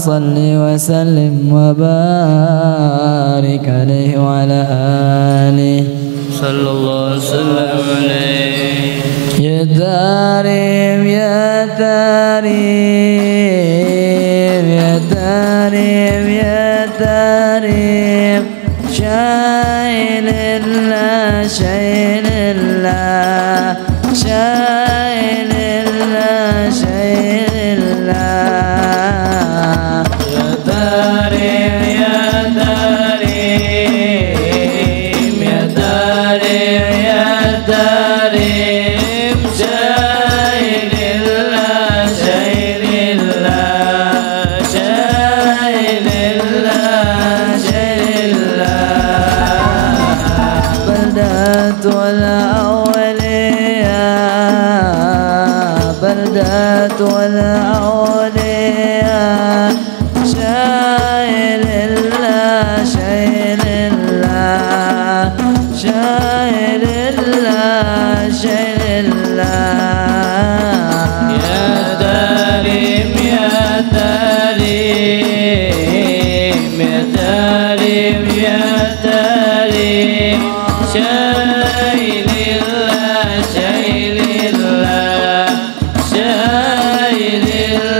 صل وسلم وبارك عليه وعلى آله صلى الله وسلم عليه. يا داريم يا داريم يا داريم يا داريم شايل الله شايل الله شايل الله شايل الله يا داريم يا داريم يا داريم يا داريم شايل الله شايل الله شايل الله شايل الله. بلدات والأولياء بلدات والأولياء شايل الله شايل الله شايل الله شايل الله. يا داريم يا داريم يا داريم يا داريم شايل الله شايل الله شايل الله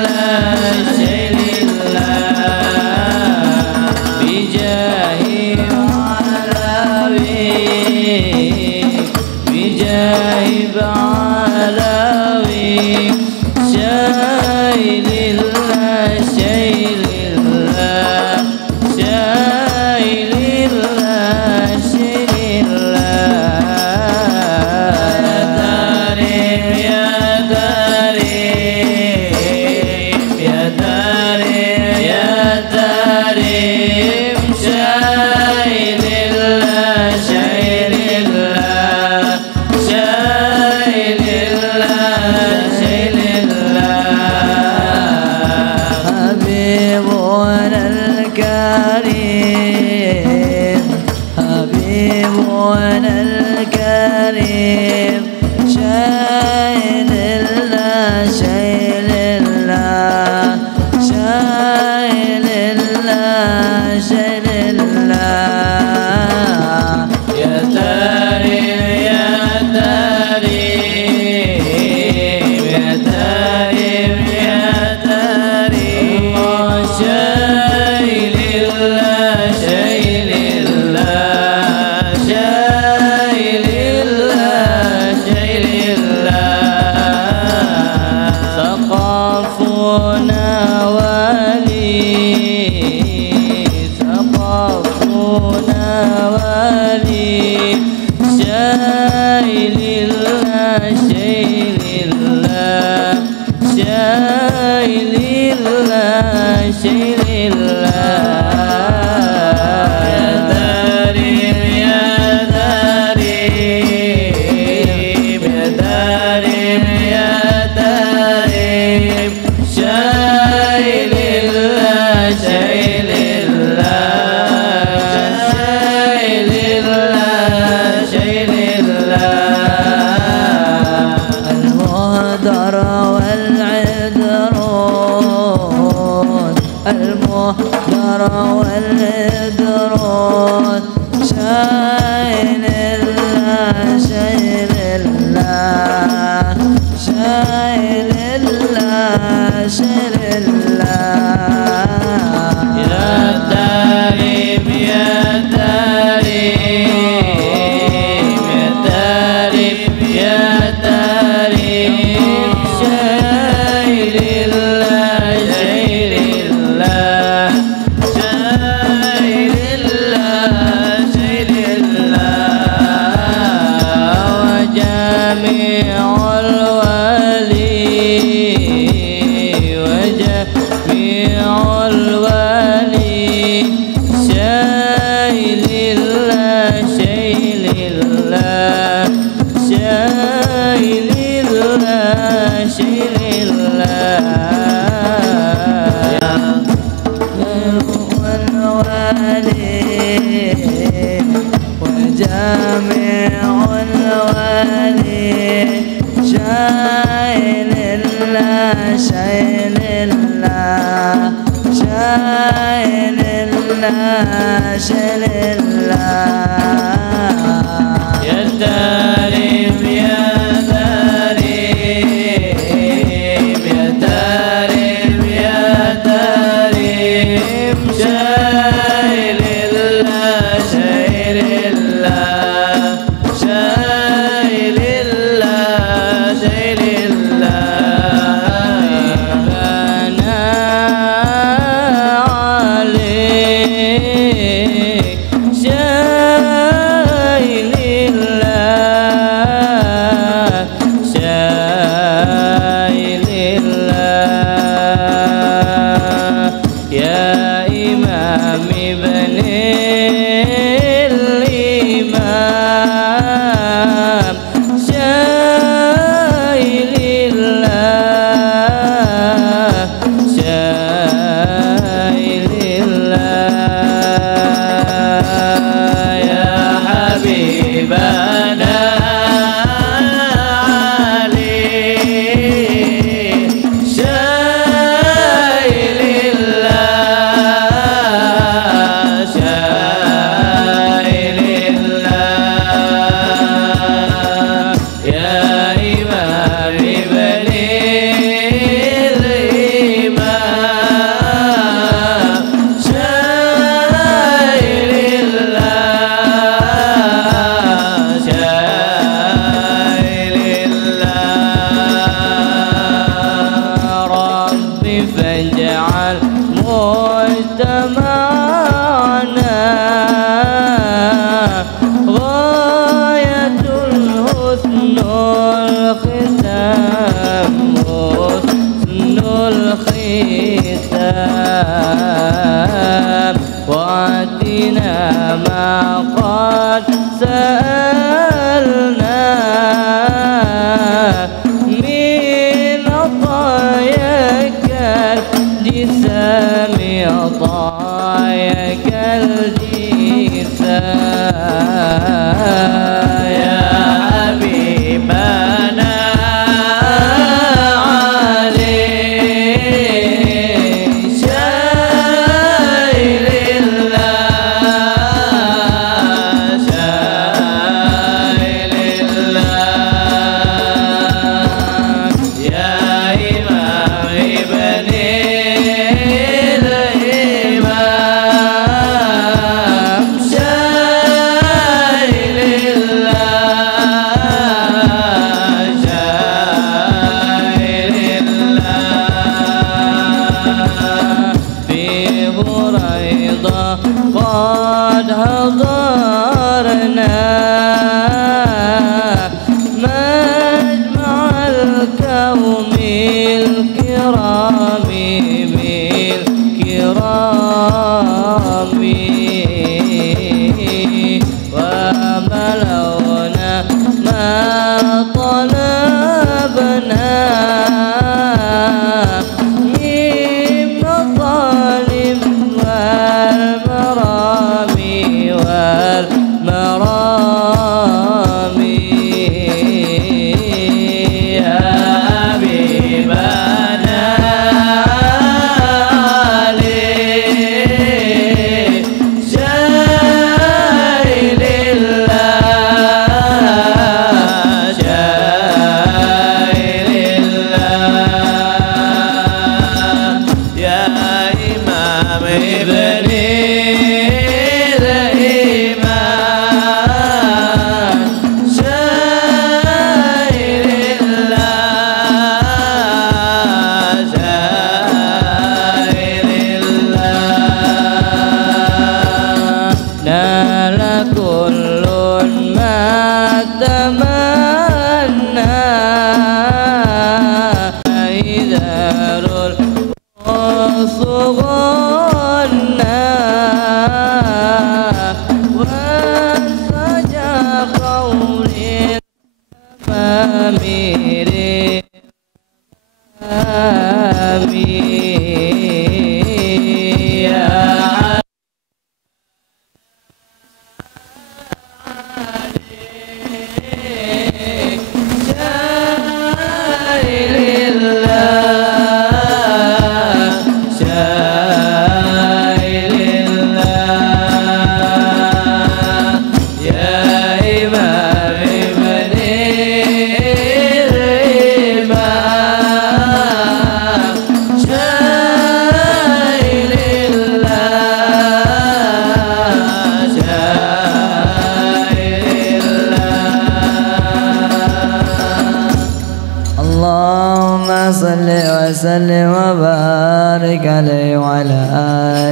وسلم وبارك عليه وعلى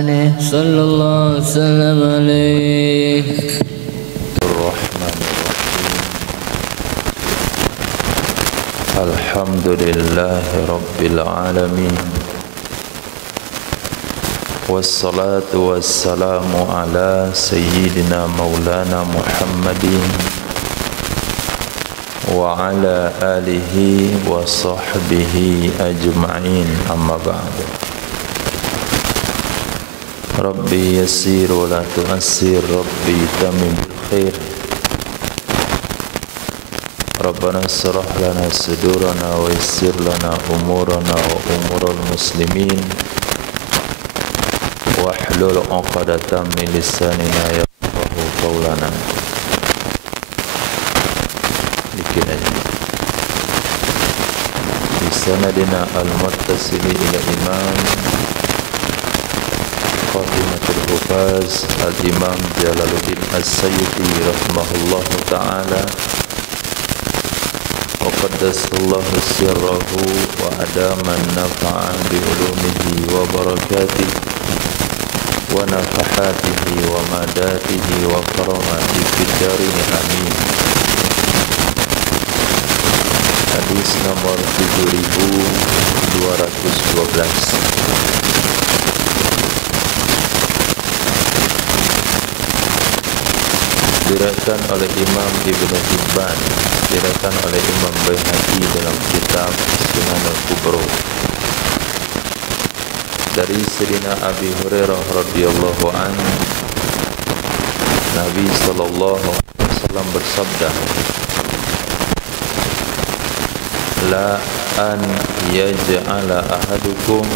آله صلى الله وسلم عليه. الرحمن الرحيم. الحمد لله رب العالمين، والصلاة والسلام على سيدنا مولانا محمد وعلى آله وصحبه أجمعين. أما بعد، ربي يسير ولا تؤسر، ربي تمم بالخير. ربنا اشرح لنا صدورنا ويسر لنا أمورنا وأمور المسلمين واحلل عقدة من لساننا يفقهوا قولنا. بسندنا المتصل إلى إمام خاتمة الحفاظ الإمام جلال الدين السيوطي رحمه الله تعالى، وقدس الله سره وأدام النفع بعلومه وبركاته ونفحاته ومداته وكراماته في الدارين آمين. Hadis nomor 7212. Diriwayatkan oleh Imam Ibnu Hibban, diriwayatkan oleh Imam Baihaqi dalam kitab Sunan Al-Kubra, dari Sayyidina Abi Hurairah radhiyallahu anhu, Nabi sallallahu alaihi wasallam bersabda, la an yaj'ala ahadukum,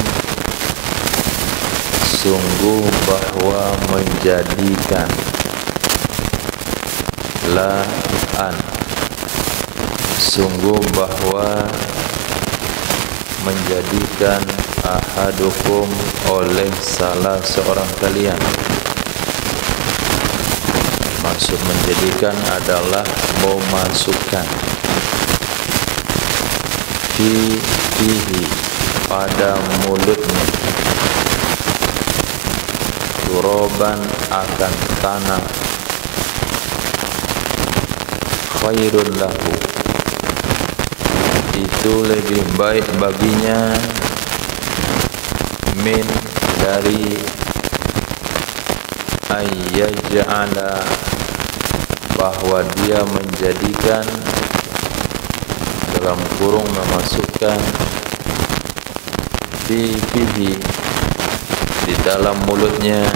sungguh bahwa menjadikan, la an, sungguh bahwa menjadikan, ahadukum, oleh salah seorang kalian. Maksud menjadikan adalah memasukkan, fihi, pada mulutnya, turaban, akan tanah, khairun lahu, itu lebih baik baginya, min, dari, ayyaj'ala, bahwa dia menjadikan, dalam kurung memasukkan, fihi, di dalam mulutnya,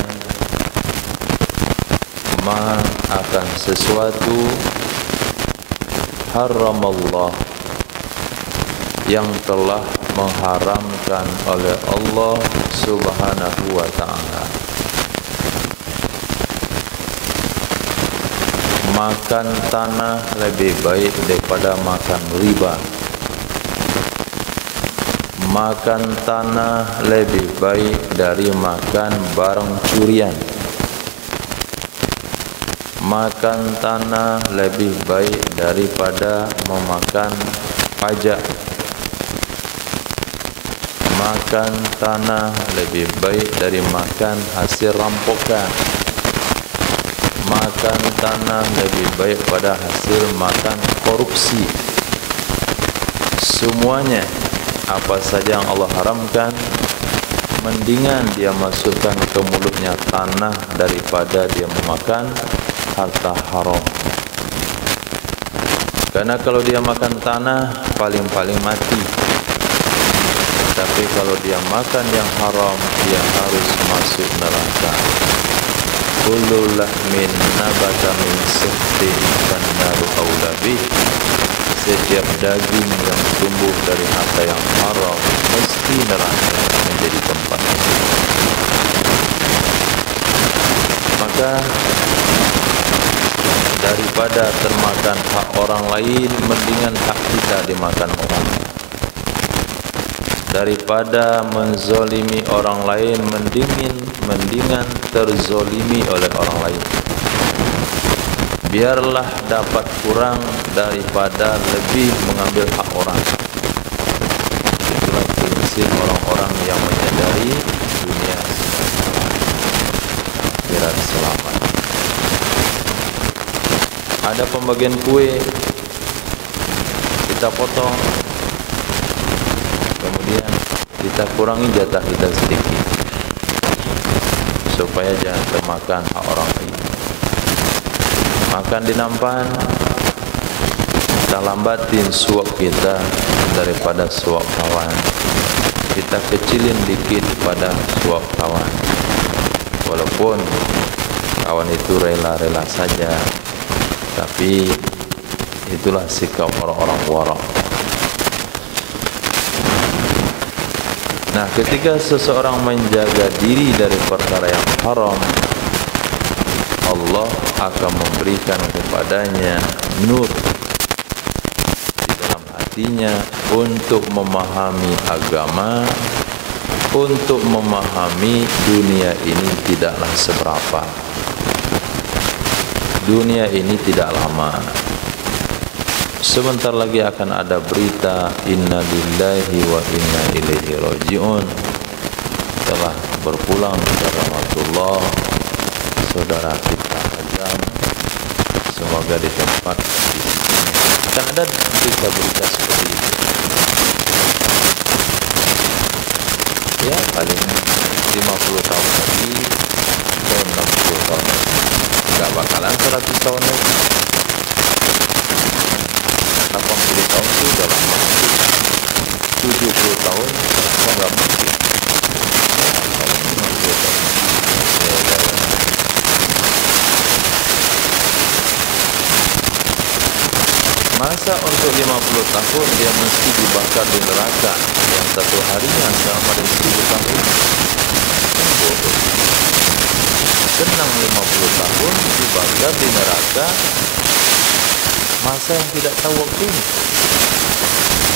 ma, akan sesuatu, haramallah, yang telah mengharamkan oleh Allah Subhanahu wa ta'ala. Makan tanah lebih baik daripada makan riba. Makan tanah lebih baik dari makan barang curian. Makan tanah lebih baik daripada memakan pajak. Makan tanah lebih baik dari makan hasil rampokan. Makan tanah lebih baik pada hasil makan korupsi. Semuanya, apa saja yang Allah haramkan, mendingan dia masukkan ke mulutnya tanah daripada dia memakan harta haram. Karena kalau dia makan tanah, paling-paling mati. Tapi kalau dia makan yang haram, dia harus masuk neraka. Kullu lahmin nabata min sihtin fannaru aula bih. Setiap daging yang tumbuh dari harta yang haram, mesti neraka menjadi tempatnya. Maka daripada termakan hak orang lain, mendingan hak kita dimakan orang. Daripada menzolimi orang lain, mendingan terzolimi oleh orang lain. Biarlah dapat kurang daripada lebih mengambil hak orang. Itulah prinsip orang-orang yang menyadari dunia biar selamat. Ada pembagian kue, kita potong, kemudian kita kurangi jatah kita sedikit supaya jangan termakan hak orang lain. Makan di nampan, kita lambatin suap kita daripada suap kawan. Kita kecilin dikit pada suap kawan, walaupun kawan itu rela-rela saja, tapi itulah sikap orang-orang warak. Nah, ketika seseorang menjaga diri dari perkara yang haram, Allah akan memberikan kepadanya nur di dalam hatinya untuk memahami agama, untuk memahami dunia ini tidaklah seberapa. Dunia ini tidak lama. Sebentar lagi akan ada berita inna lillahi wa inna ilaihi raji'un, telah berpulang ke rahmatullah saudara kita Azam, semoga ditempatkan di sini. Akan ada berita-berita seperti itu. Ya, paling 50 tahun lagi atau 60 tahun lagi. Enggak bakalan 100 tahun lagi. 80 tahun itu udah lama. 70 tahun saya enggak mungkin. 60 tahun. Masa untuk 50 tahun dia mesti dibakar di neraka yang satu harinya sama dengan 1000 tahun? Bodoh. Senang 50 tahun dibakar di neraka, masa yang tidak tahu waktu ini.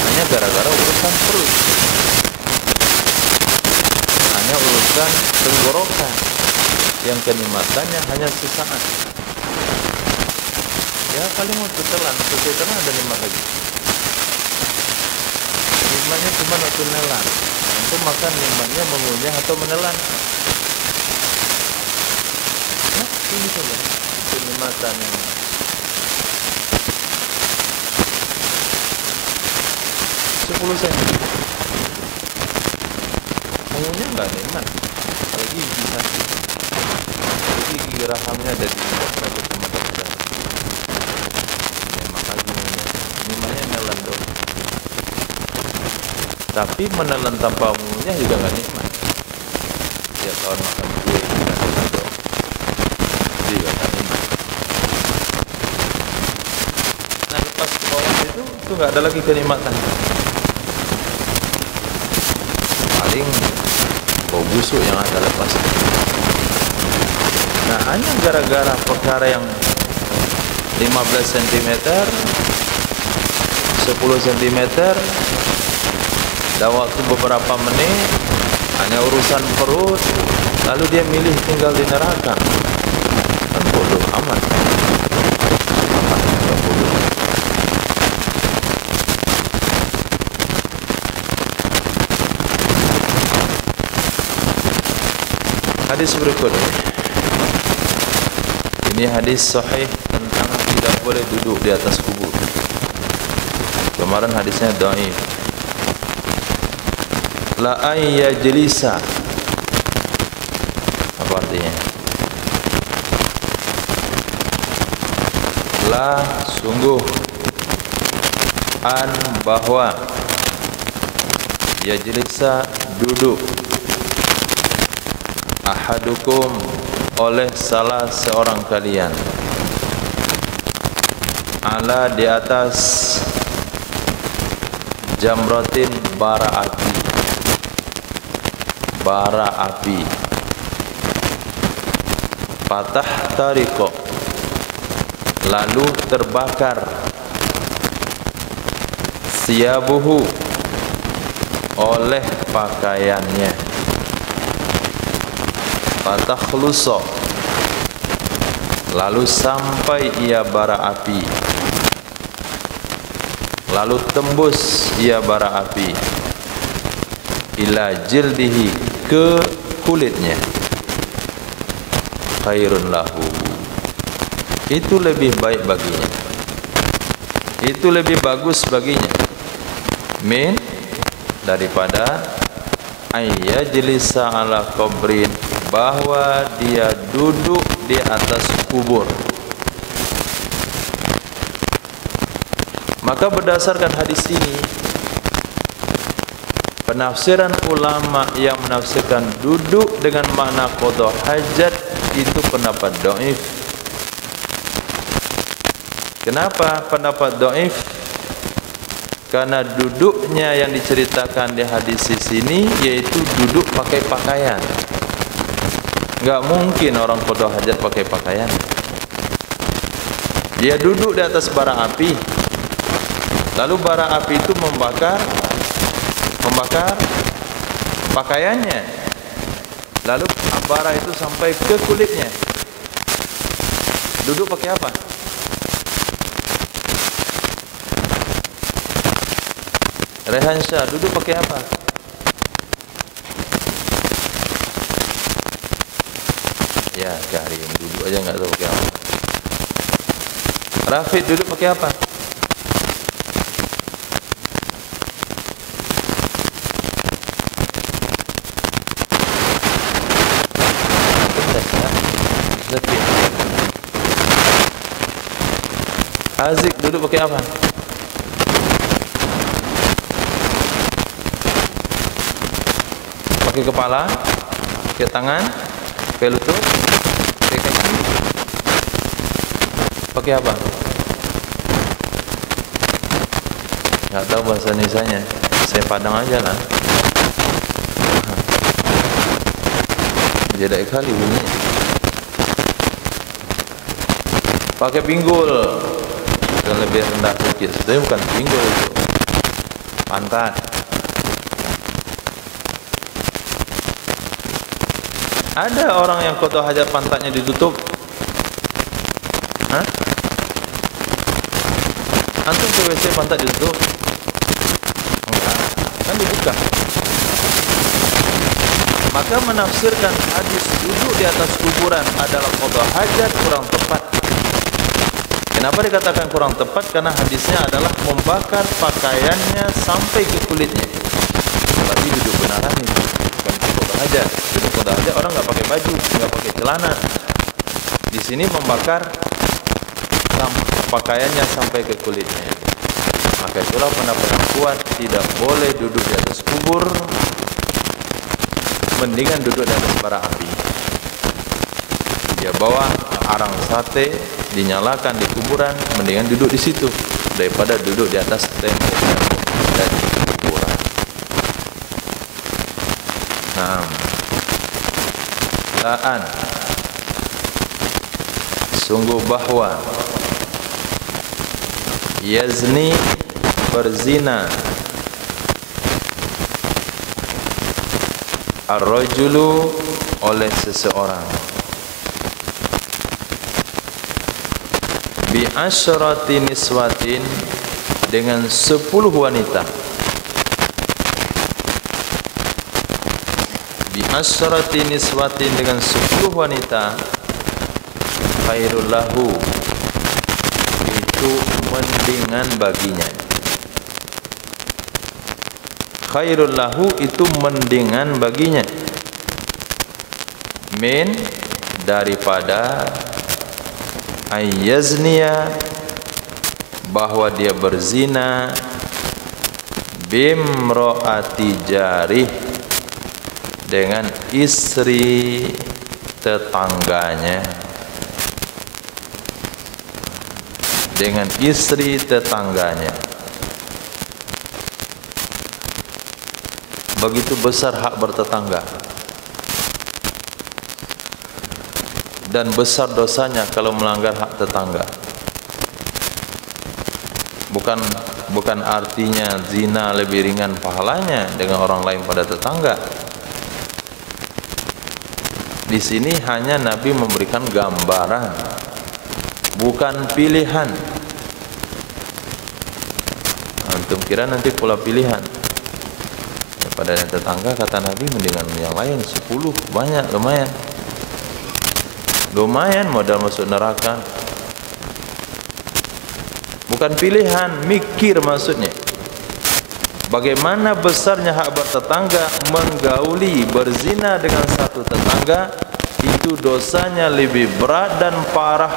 Hanya gara-gara urusan perut, hanya urusan tenggorokan yang kenikmatannya hanya sesaat. Ya paling waktu telan, selesai telan ada nikmat lagi. Nikmatnya cuma waktu nelan. Untuk makan nikmatnya mengunyah atau menelan. Nah, ini saja kenikmatan yang 10 sen. Mengunyah enggak nikmat. Apalagi gigi sakit. Jadi gigi rahamnya ada di tempat tapi menelan tanpa mengunyah juga nggak nikmat. Tiap tahun makan kue tidak nikmat dong, juga nggak nikmat. Nah lepas ke bawah itu nggak ada lagi kenikmatan. Paling bau busuk yang ada lepas. Nah hanya gara-gara perkara yang 15 cm, 10 cm. Dan waktu beberapa menit hanya urusan perut, lalu dia milih tinggal di neraka. Kan bodoh amat. Hadis berikutnya. Ini hadis sahih tentang tidak boleh duduk di atas kubur. Kemarin hadisnya dhaif. La ayyajlisa, apa artinya? La sungguh, an bahwa yajlisa duduk ahadukum oleh salah seorang kalian ala di atas jamratin bara api patah tariko lalu terbakar siyabuhu oleh pakaiannya patah khluso lalu sampai ia bara api lalu tembus ia bara api ila jildihi ke kulitnya khairun lahu itu lebih baik baginya itu lebih bagus baginya min daripada ayyajlisa ala qabrin bahwa dia duduk di atas kubur. Maka berdasarkan hadis ini penafsiran ulama yang menafsirkan duduk dengan makna qada hajat itu pendapat dhaif. Kenapa pendapat dhaif? Karena duduknya yang diceritakan di hadis di sini yaitu duduk pakai pakaian. Enggak mungkin orang qada hajat pakai pakaian. Dia duduk di atas bara api. Lalu bara api itu membakar pakaiannya. Lalu bara itu sampai ke kulitnya. Duduk pakai apa? Rehan Syah, duduk pakai apa? Ya, Karim, duduk aja nggak tahu pakai apa. Rafiq, duduk pakai apa? Azik, duduk pakai apa? Pakai kepala, pakai tangan, pakai lutut, pakai kaki, pakai apa? Nggak tahu bahasa Indonesianya, saya Padang aja lah. Jeda kali bunyinya. Pakai pinggul, dan lebih rendah sedikit. Sebenarnya bukan pinggul itu, pantat. Ada orang yang qada hajat pantatnya ditutup. Hah? Antum ke WC pantat ditutup? Enggak, kan dibuka. Maka menafsirkan hadis duduk di atas kuburan adalah qada hajat kurang tepat. Kenapa dikatakan kurang tepat? Karena hadisnya adalah membakar pakaiannya sampai ke kulitnya. Tapi duduk benaran itu bukan qada hajat. Duduk qada hajat orang nggak pakai baju, nggak pakai celana. Di sini membakar pakaiannya sampai ke kulitnya. Maka itulah pendapat yang kuat, tidak boleh duduk di atas kubur, mendingan duduk di atas bara api. Dia bawa arang sate, dinyalakan di kuburan, mendingan duduk di situ daripada duduk di atas tembok dari kuburan. Nah, la'an, sungguh bahwa yazni, berzina, ar-rajulu, oleh seseorang, bi asyrati niswatin, dengan 10 wanita, bi asyrati niswatin, dengan 10 wanita, khairul lahu, itu mendingan baginya. Khairul lahu, itu mendingan baginya, min, daripada ayyazniya, bahwa dia berzina, bimro'ati jarih, dengan istri tetangganya, dengan istri tetangganya. Begitu besar hak bertetangga, dan besar dosanya kalau melanggar hak tetangga. Bukan artinya zina lebih ringan pahalanya dengan orang lain pada tetangga. Di sini hanya Nabi memberikan gambaran, bukan pilihan. Antum kira nanti pula pilihan. Pada tetangga kata Nabi mendingan yang lain 10, banyak, lumayan modal masuk neraka. Bukan pilihan, mikir maksudnya. Bagaimana besarnya hak bertetangga, menggauli, berzina dengan satu tetangga, itu dosanya lebih berat dan parah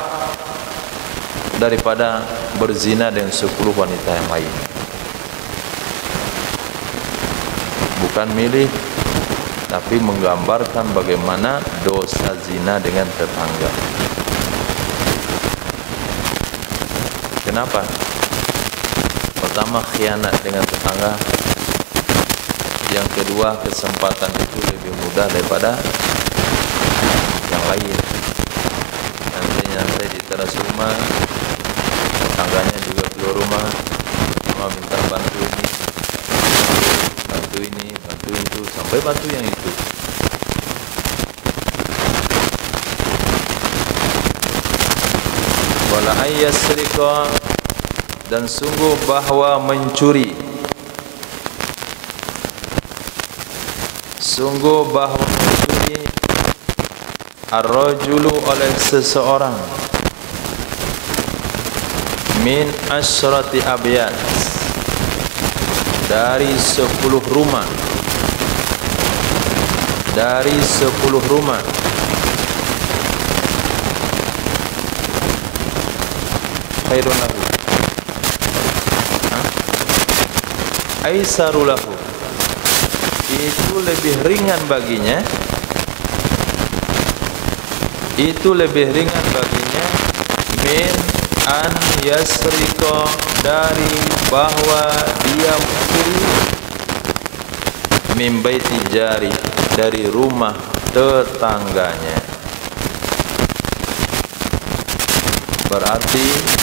daripada berzina dengan 10 wanita yang lain. Bukan milih, tapi menggambarkan bagaimana dosa zina dengan tetangga. Kenapa? Pertama, khianat dengan tetangga. Yang kedua, kesempatan itu lebih mudah daripada yang lain. Nanti di teras rumah, tetangganya juga keluar rumah, cuma minta bantu ini, bantu itu, sampai bantu yang itu. Wala ayyasrika, dan sungguh bahwa mencuri, sungguh bahwa mencuri ar-rajulu oleh seseorang min asyrati abyad, dari 10 rumah, dari 10 rumah. Khairun lahu, aisaru lahu, itu lebih ringan baginya, itu lebih ringan baginya, min an yasrika, dari bahwa dia mencuri, min baiti jari, dari rumah tetangganya. Berarti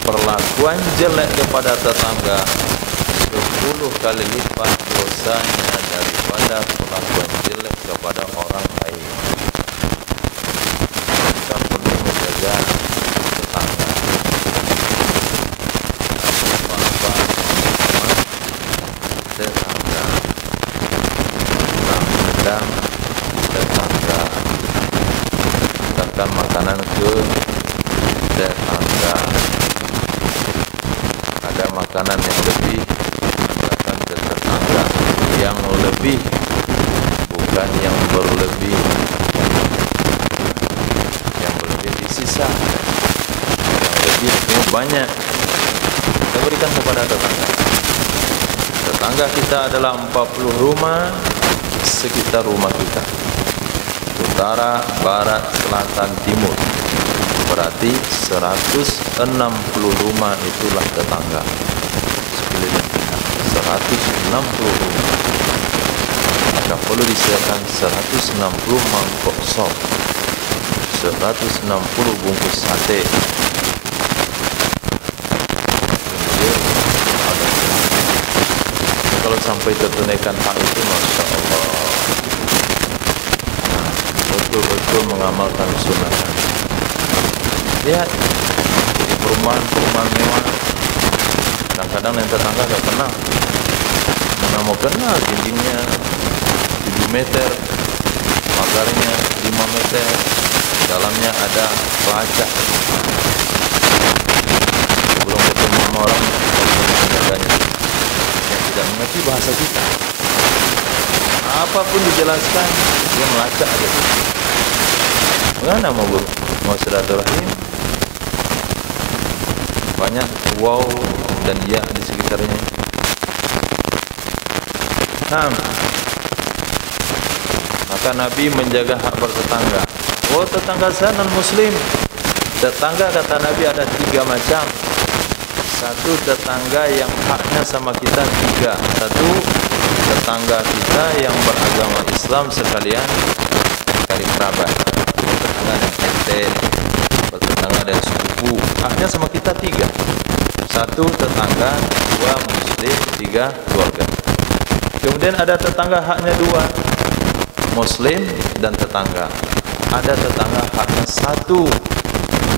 perlakuan jelek kepada tetangga 10 kali lipat dosanya daripada perlakuan jelek kepada orang lain. Kita perlu menjaga tetangga. Bapak, tetangga, sedang tetangga, datang makanan ke tetangga. Ada makanan yang lebih, datang ke tetangga. Yang lebih, bukan yang berlebih. Yang berlebih disisa, yang lebih itu banyak kita berikan kepada tetangga. Tetangga kita adalah 40 rumah sekitar rumah kita, utara, barat, selatan, timur. Berarti 160 rumah itulah tetangga sekeliling kita. 160 rumah. Maka perlu disediakan 160 mangkok sop, 160 bungkus sate. Kalau sampai tertunaikan hak itu, Masya Allah, betul-betul mengamalkan sunnah. Lihat di perumahan-perumahan mewah, kadang-kadang yang tetangga gak kenal. Mana mau kenal, dindingnya 7 meter, pagarnya 5 meter, dalamnya ada pelacak. Sebelum ketemu sama orang, menjaganya yang tidak mengerti bahasa kita, apapun dijelaskan, dia melacak aja. Bagaimana mau silaturahim? Banyak wow dan ya di sekitarnya. Nah, maka Nabi menjaga hak bertetangga. Oh, tetangga saya non muslim. Tetangga kata Nabi ada 3 macam. Satu, tetangga yang haknya sama kita 3. Satu, tetangga kita yang beragama Islam sekalian karib kerabat. Tetangga dan ente, bertetangga dan sepupu, haknya sama kita 3. Satu, tetangga. 2, muslim. 3, keluarga. Kemudian ada tetangga haknya 2, muslim dan tetangga. Ada tetangga haknya 1,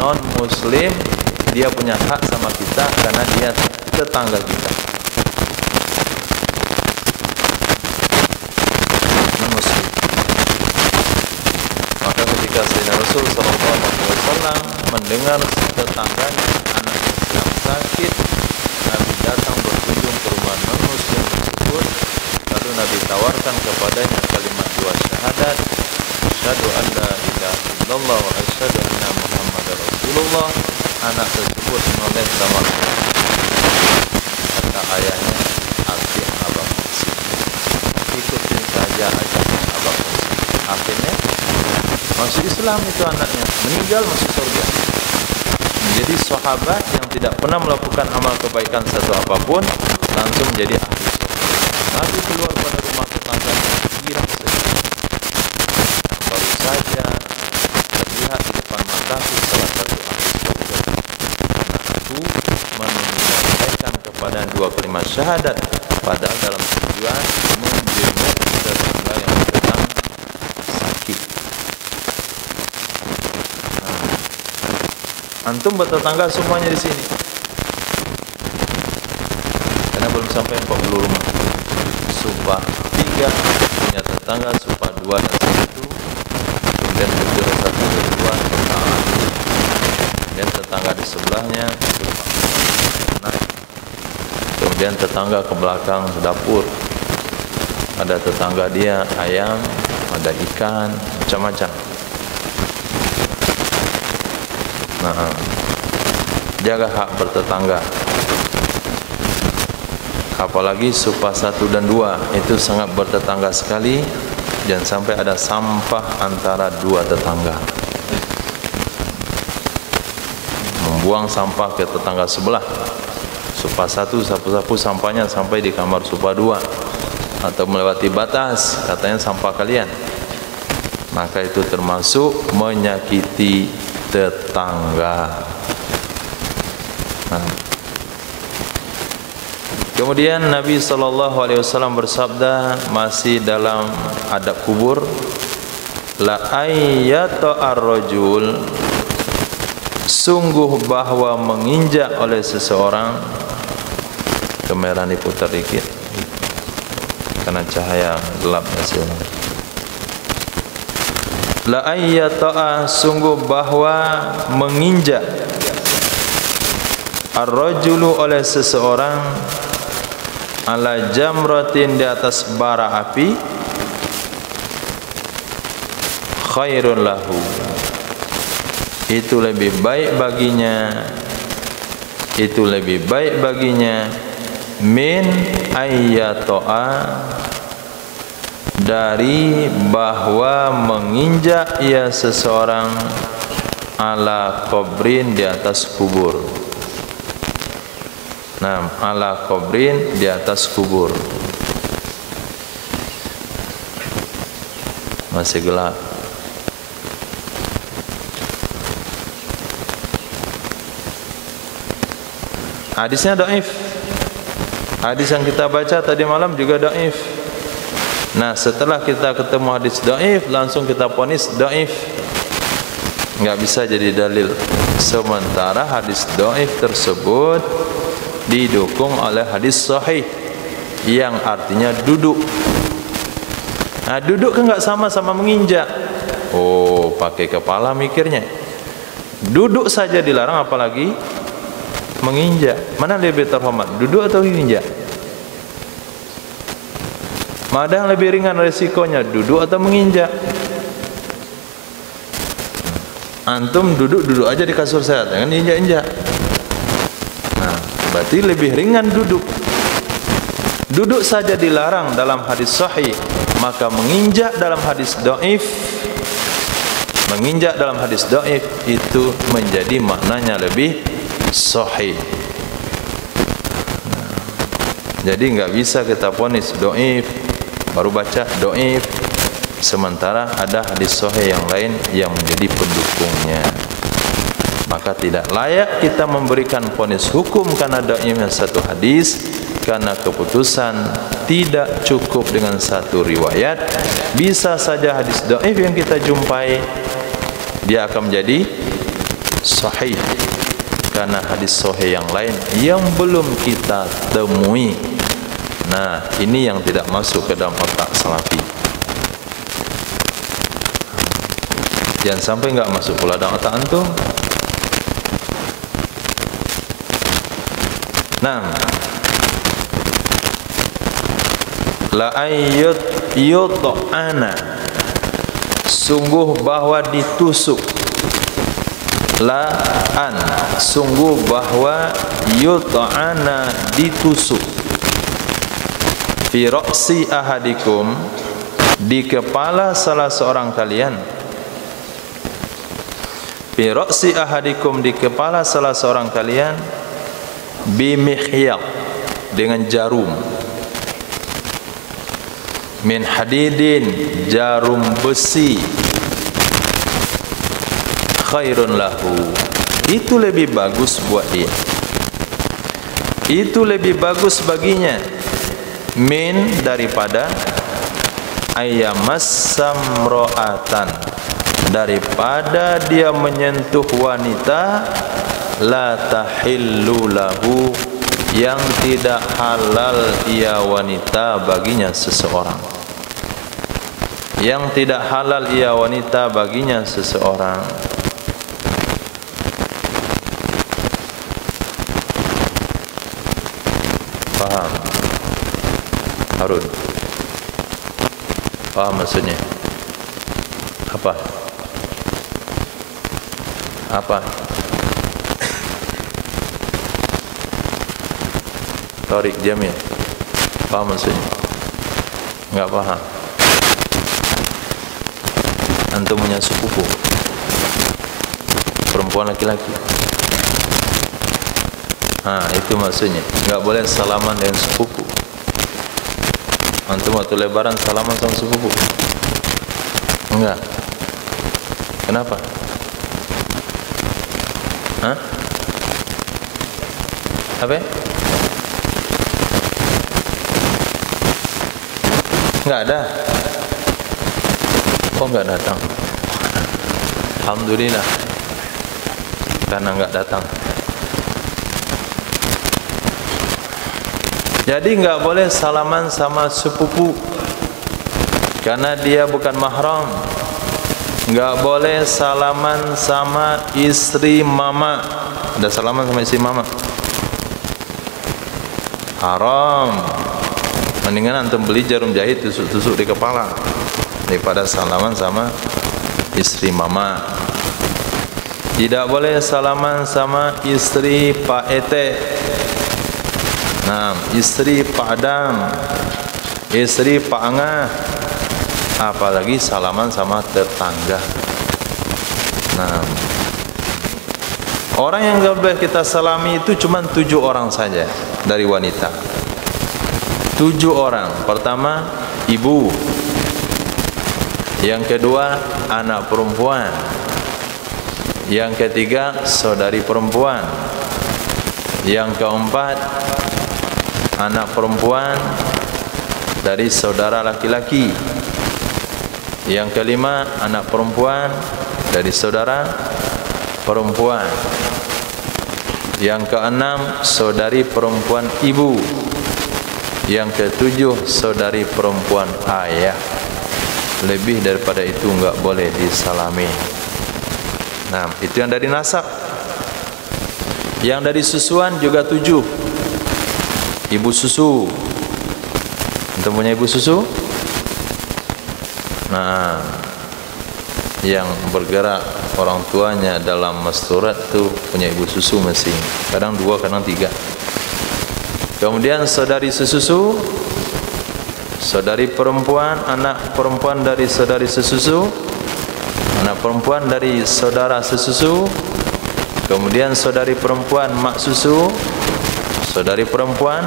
non muslim, dia punya hak sama kita karena dia tetangga kita. Non muslim. Maka ketika Sayyidina Rasul SAW mendengar tetangganya anaknya sedang sakit, Nabi datang berkunjung ke rumah non muslim tersebut. Lalu Nabi tawarkan kepadanya kalimat 2 syahadat, asyhadu an la ilaha illallah wa asyhadu anna Muhammadar Rasulullah. Anak tersebut menoleh sama kata ayahnya, "Akhi abang Qasim, ikutin saja ajaran abang Qasim." Akhirnya masuk Islam itu anaknya, meninggal masuk surga. Menjadi sahabat yang tidak pernah melakukan amal kebaikan satu apapun, langsung menjadi ahli surga. Nabi keluar pada rumah tetangganya, girang sekali. Baru saja terlihat di depan mataku salah satu ahli surga. Anakku menyampaikan kepada 2 kalimat syahadat, padahal dalam tujuan menjenguk tetangga yang sedang sakit. Antum bertetangga semuanya di sini. Karena belum sampai 40 rumah. Supah 3 punya tetangga, supah 2 dan 1. Kemudian tetangga 1 dan 2 tetangga. Kemudian tetangga di sebelahnya supah 6. Kemudian tetangga ke belakang dapur. Ada tetangga dia ayam, ada ikan, macam-macam. Nah, jaga hak bertetangga. Apalagi supah 1 dan 2 itu sangat bertetangga sekali. Jangan sampai ada sampah antara 2 tetangga. Membuang sampah ke tetangga sebelah. Supah 1 sapu-sapu sampahnya sampai di kamar supah 2, atau melewati batas, katanya sampah kalian. Maka itu termasuk menyakiti tetangga. Nah. Kemudian Nabi SAW bersabda, masih dalam adab kubur, la ayyata ar-rajul, sungguh bahwa menginjak oleh seseorang, kamera ini putar dikit karena cahaya gelap hasil. La ayyata, sungguh bahwa menginjak ar-rajulu oleh seseorang ala jamratin, di atas bara api, khairun lahu, itu lebih baik baginya, itu lebih baik baginya, min ayyato'a, dari bahwa menginjak ia seseorang ala kubrin, di atas kubur. Nah, ala kubrin, di atas kubur. Masih gelap. Hadisnya dhaif. Hadis yang kita baca tadi malam juga dhaif. Nah, setelah kita ketemu hadis dhaif, langsung kita vonis dhaif. Enggak bisa jadi dalil. Sementara hadis dhaif tersebut didukung oleh hadis sahih yang artinya duduk. Nah, duduk kan enggak sama-sama menginjak. Oh, pakai kepala mikirnya. Duduk saja dilarang, apalagi menginjak. Mana lebih terhormat, duduk atau menginjak? Mana yang lebih ringan resikonya, duduk atau menginjak? Antum duduk aja di kasur saya, jangan injak-injak. Nah, berarti lebih ringan duduk. duduk saja dilarang dalam hadis sahih, maka menginjak dalam hadis dhaif, menginjak dalam hadis dhaif itu menjadi maknanya lebih sahih. Jadi enggak bisa kita vonis dhaif baru baca dhaif, sementara ada hadis sahih yang lain yang menjadi pendukungnya. Maka tidak layak kita memberikan vonis hukum karena dhaifnya satu hadis, karena keputusan tidak cukup dengan satu riwayat. Bisa saja hadis dhaif yang kita jumpai dia akan menjadi sahih karena hadis sahih yang lain yang belum kita temui. Nah, ini yang tidak masuk ke dalam otak salafi. Jangan sampai enggak masuk pula dalam otak antum. Nah, la ayyut yut'ana, sungguh bahwa ditusuk. La an, sungguh bahwa yut'ana ditusuk. Fi ra'si ahadikum, di kepala salah seorang kalian. Fi ra'si ahadikum, di kepala salah seorang kalian. Bimihyaq, dengan jarum. Min hadidin, jarum besi. Khairun lahu, itu lebih bagus buat dia, itu lebih bagus baginya. Min, daripada ayyamassamro'atan, daripada dia menyentuh wanita la tahillu lahu, yang tidak halal ia wanita baginya seseorang, yang tidak halal ia wanita baginya seseorang. Paham? Harun, paham maksudnya? Apa? Apa? Tarik Jamil, paham maksudnya? Enggak paham? Antum punya sepupu perempuan laki-laki, itu maksudnya. Enggak boleh salaman dengan sepupu. Antum waktu lebaran salaman sama sepupu? Enggak. Kenapa? Apa? Enggak ada. Kok enggak datang? Alhamdulillah, karena enggak datang. Jadi enggak boleh salaman sama sepupu karena dia bukan mahram. Enggak boleh salaman sama istri mama. Ada salaman sama istri mama? Haram. Mendingan antum beli jarum jahit tusuk-tusuk di kepala daripada salaman sama istri mama. Tidak boleh salaman sama istri Pak Ete. Nah, istri Pak Adam, istri Pak Angah, apalagi salaman sama tetangga. Nah, orang yang enggak boleh kita salami itu cuma 7 orang saja dari wanita. 7 orang. Pertama, ibu. Yang kedua, anak perempuan. Yang ketiga, saudari perempuan. Yang keempat, anak perempuan dari saudara laki-laki. Yang kelima, anak perempuan dari saudara perempuan. Yang keenam, saudari perempuan ibu. Yang ketujuh, saudari perempuan ayah. Lebih daripada itu enggak boleh disalami. Nah, itu yang dari nasab. Yang dari susuan juga 7. Ibu susu. Antum punya ibu susu? Nah, yang bergerak orang tuanya dalam masturat tu punya ibu susu mesti. Kadang 2, kadang 3. Kemudian saudari sesusu saudari perempuan, anak perempuan dari saudari sesusu, anak perempuan dari saudara sesusu, kemudian saudari perempuan mak susu, saudari perempuan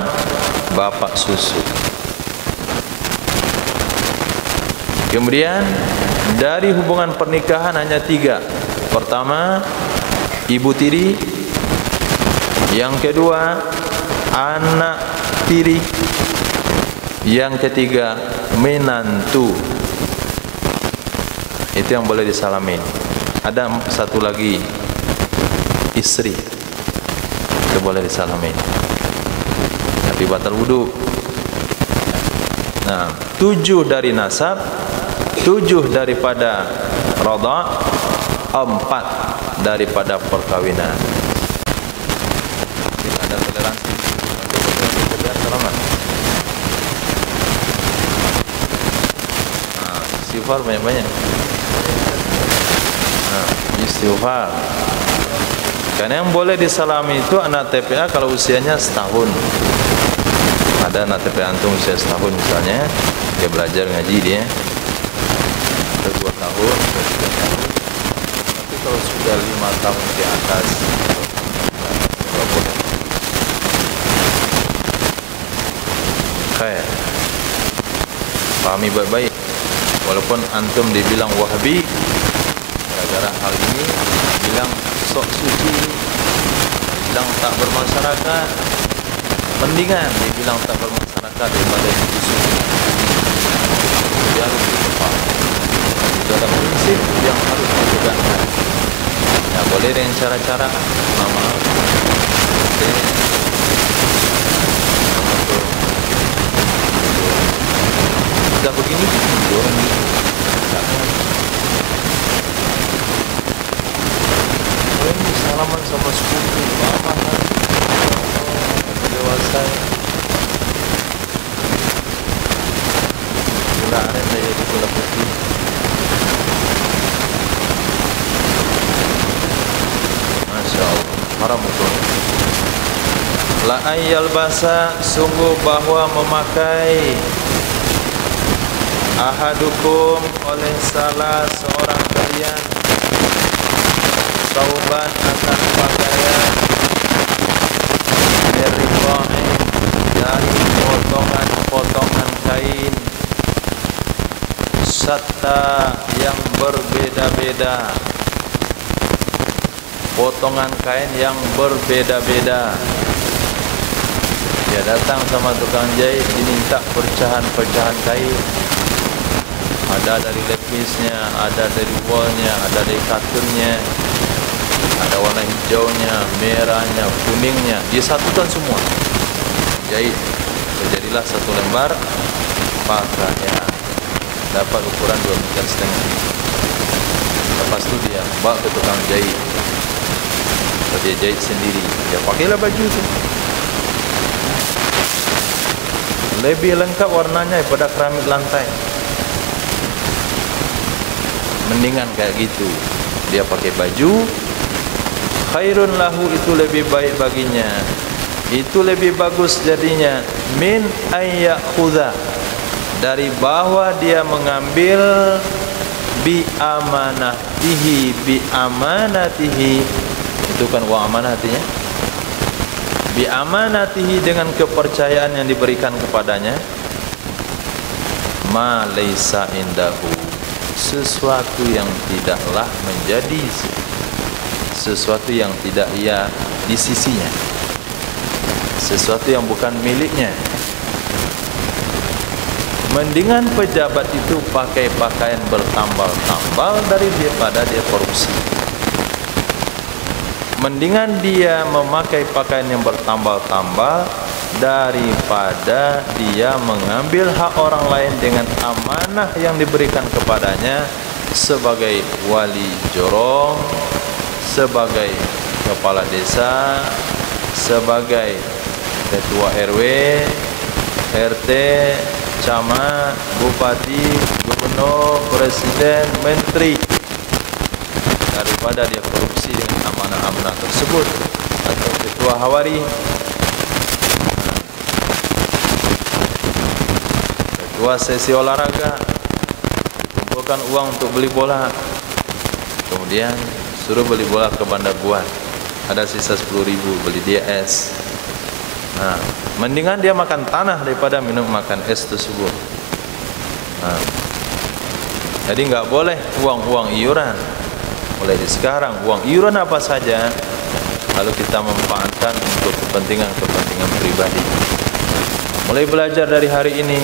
bapak susu. Kemudian dari hubungan pernikahan hanya 3. Pertama, ibu tiri. Yang kedua, anak tiri. Yang ketiga, menantu. Itu yang boleh disalamin. Ada satu lagi, istri. Itu boleh disalamin. Tapi batal wudu. Nah, 7 dari nasab, 7 daripada radha, 4 daripada perkawinan. Tidak ada toleransi untuk perbedaan salaman. Nah, istighfar banyak-banyak. Nah, istighfar. Karena yang boleh disalami itu anak TPA kalau usianya setahun. Ada anak TPA antum usia setahun misalnya, dia belajar ngaji dia. 2 tahun, 3 tahun. Tapi kalau sudah 5 tahun ke atas, tidak boleh. Kayak pahami baik-baik. Walaupun antum dibilang Wahabi, gara-gara hal ini, bilang sok suci, bilang tak bermasyarakat, mendingan dibilang tak bermasyarakat daripada itu suci. Dia harus ditepati. Dalam prinsip yang harus ditegakkan. Ya boleh dengan cara-cara mama, sudah begini, orang ini salaman sama sepupu, mama, dewasa. Gula aren daya di gula putih. Haram betul. La ayyal basa, sungguh bahwa memakai ahadukum oleh salah seorang kalian sauban akan pakaian dari potongan kain syatta yang berbeda-beda, potongan kain yang berbeda-beda. Dia datang sama tukang jahit, diminta pecahan-pecahan kain. Ada dari lepisnya, ada dari wolnya, ada dari katunnya, ada warna hijaunya, merahnya, kuningnya. Disatukan semua. Jahit. Terjadilah satu lembar pakaian. Dapat ukuran 2,5 meter. Lepas itu dia bawa ke tukang jahit. Dia jahit sendiri. Dia pakailah baju itu. Lebih lengkap warnanya daripada keramik lantai. Mendingan kayak gitu. Dia pakai baju. Khairun lahu, itu lebih baik baginya. Itu lebih bagus jadinya. Min ayyakhudha, dari bahwa dia mengambil bi amanatihi. Itu kan wa amanah artinya. Bi amanatihi, dengan kepercayaan yang diberikan kepadanya. Ma laisa indahu, sesuatu yang tidaklah menjadi, sesuatu yang tidak ia di sisinya, sesuatu yang bukan miliknya. Mendingan pejabat itu pakai pakaian bertambal-tambal daripada dia korupsi. Mendingan dia memakai pakaian yang bertambal-tambal daripada dia mengambil hak orang lain dengan amanah yang diberikan kepadanya sebagai wali jorong, sebagai kepala desa, sebagai ketua RW, RT, camat, bupati, gubernur, presiden, menteri, daripada dia korupsi dengan amanah-amanah tersebut, atau ketua hawari. buat sesi olahraga, kumpulkan uang untuk beli bola, kemudian suruh beli bola ke Bandar Buat, ada sisa 10.000, beli dia es. Nah, mendingan dia makan tanah daripada makan es tersebut. Nah, jadi nggak boleh uang iuran. Mulai dari sekarang, uang iuran apa saja lalu kita memanfaatkan untuk kepentingan pribadi. Mulai belajar dari hari ini,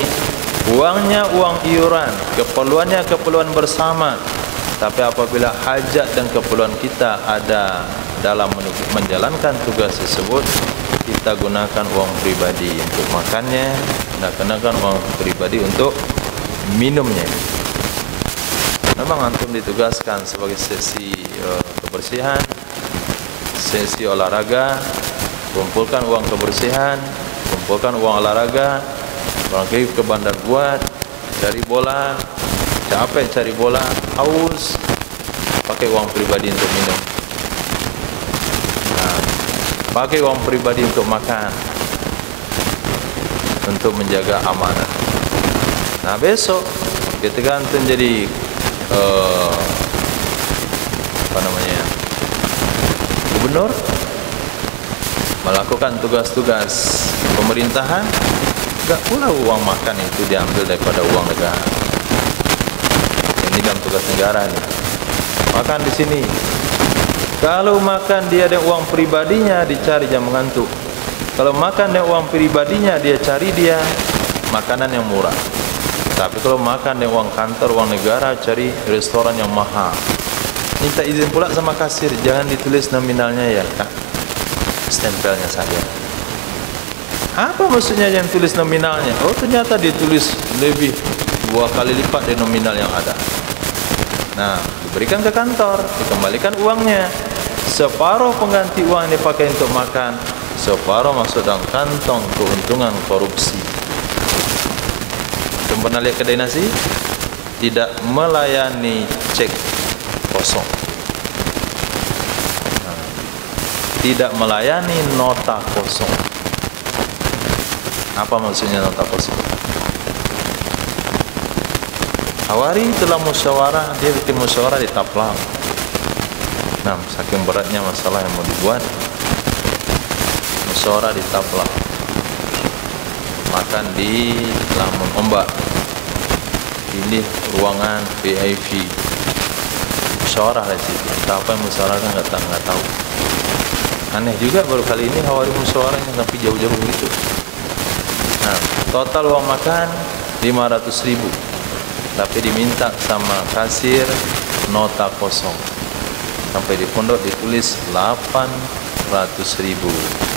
uangnya uang iuran, keperluannya keperluan bersama. Tapi apabila hajat dan keperluan kita ada dalam menjalankan tugas tersebut, kita gunakan uang pribadi untuk makannya, dan gunakan uang pribadi untuk minumnya. Memang antum ditugaskan sebagai sesi kebersihan, sesi olahraga, kumpulkan uang kebersihan, kumpulkan uang olahraga, pergi ke Bandar Buat, cari bola, capek cari bola, haus, pakai uang pribadi untuk minum. Nah, pakai uang pribadi untuk makan, untuk menjaga amanah. Nah, besok ketika antum jadi gubernur, melakukan tugas-tugas pemerintahan, enggak pula uang makan itu diambil daripada uang negara. Ini dalam tugas negara nih. Makan di sini. Kalau makan dia ada uang pribadinya, dicari jam mengantuk. Kalau makan ada uang pribadinya, dia cari dia makanan yang murah. Tapi kalau makan dengan uang kantor, uang negara, cari restoran yang mahal. Minta izin pula sama kasir, jangan ditulis nominalnya ya Kak, stempelnya saja. Apa maksudnya yang tulis nominalnya? Oh, ternyata ditulis lebih 2 kali lipat dari nominal yang ada. Nah, diberikan ke kantor, dikembalikan uangnya. Separuh pengganti uang yang dipakai untuk makan, separuh masuk dalam kantong keuntungan korupsi. Pernah lihat kedai nasi? Tidak melayani cek kosong. Tidak melayani nota kosong. Apa maksudnya nota kosong? Hawari telah musyawarah, dia bikin musyawarah di Taplang. Nah, saking beratnya masalah yang mau dibuat, musyawarah di Taplang. Makan di Lamun Ombak, pilih ruangan VIP, musyawarah di situ. Apa yang musyawarah nggak tahu. Aneh juga, baru kali ini Hawari musyawarahnya tapi jauh-jauh begitu. Nah, total uang makan 500.000, tapi diminta sama kasir nota kosong. Sampai di pondok ditulis 800.000.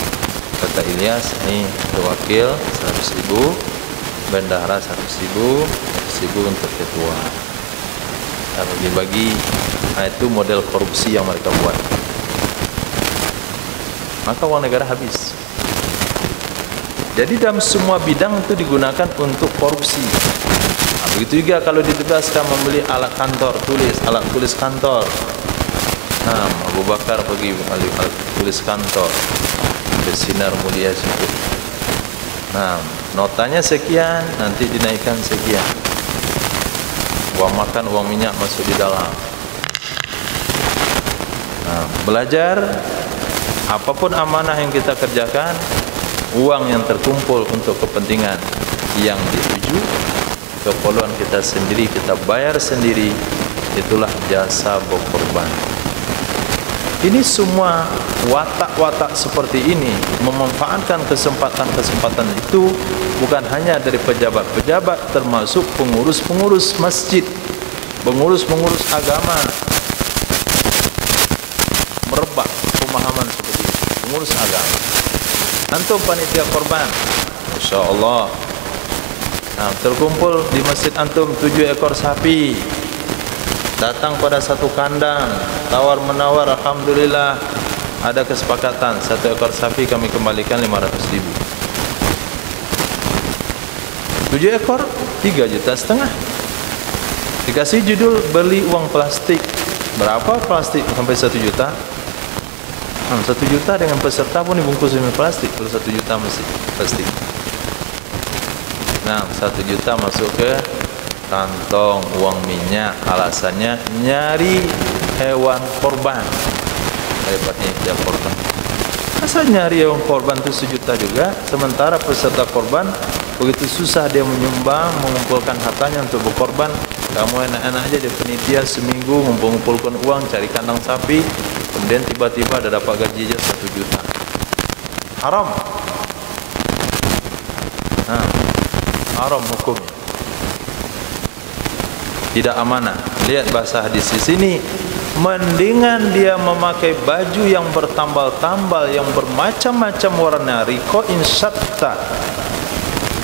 Kata Ilyas, ini wakil 100.000, bendahara 100.000, 100.000 untuk ketua. Dan bagi-bagi, nah itu model korupsi yang mereka buat. Maka uang negara habis. Jadi dalam semua bidang itu digunakan untuk korupsi. Nah, begitu juga kalau ditugaskan membeli alat kantor, alat tulis kantor. Nah, Abu Bakar pergi alat tulis kantor. Bersinar mulia situ. Nah, notanya sekian, nanti dinaikkan sekian. Uang makan, uang minyak masuk di dalam. Nah, belajar apapun amanah yang kita kerjakan, uang yang terkumpul untuk kepentingan yang dituju, keperluan kita sendiri, kita bayar sendiri, itulah jasa berkorban. Ini semua watak-watak seperti ini memanfaatkan kesempatan-kesempatan itu bukan hanya dari pejabat-pejabat, termasuk pengurus-pengurus masjid, pengurus-pengurus agama, merebak pemahaman seperti itu. Pengurus agama, antum panitia korban, Masya Allah. Nah, terkumpul di masjid antum 7 ekor sapi. Datang pada satu kandang, tawar-menawar, alhamdulillah ada kesepakatan 1 ekor sapi kami kembalikan 500.000. 7 ekor 3,5 juta. Dikasih judul beli uang plastik. Berapa plastik sampai 1 juta? 1 juta dengan peserta pun dibungkus dengan plastik. Kalau 1 juta mesti plastik. Nah, 1 juta masuk ke kantong uang minyak. Alasannya nyari hewan korban. Hebatnya dia korban. Masa nyari hewan korban itu 1 juta juga, sementara peserta korban begitu susah dia menyumbang, mengumpulkan hartanya untuk berkorban. Kamu enak-enak aja di penitia seminggu mengumpulkan uang, cari kandang sapi, kemudian tiba-tiba ada dapat gaji aja 1 juta. Haram. Nah, haram hukumnya. Tidak amanah. Lihat bahasa hadis di sini. Mendingan dia memakai baju yang bertambal-tambal, yang bermacam-macam warna, rikoin syatta,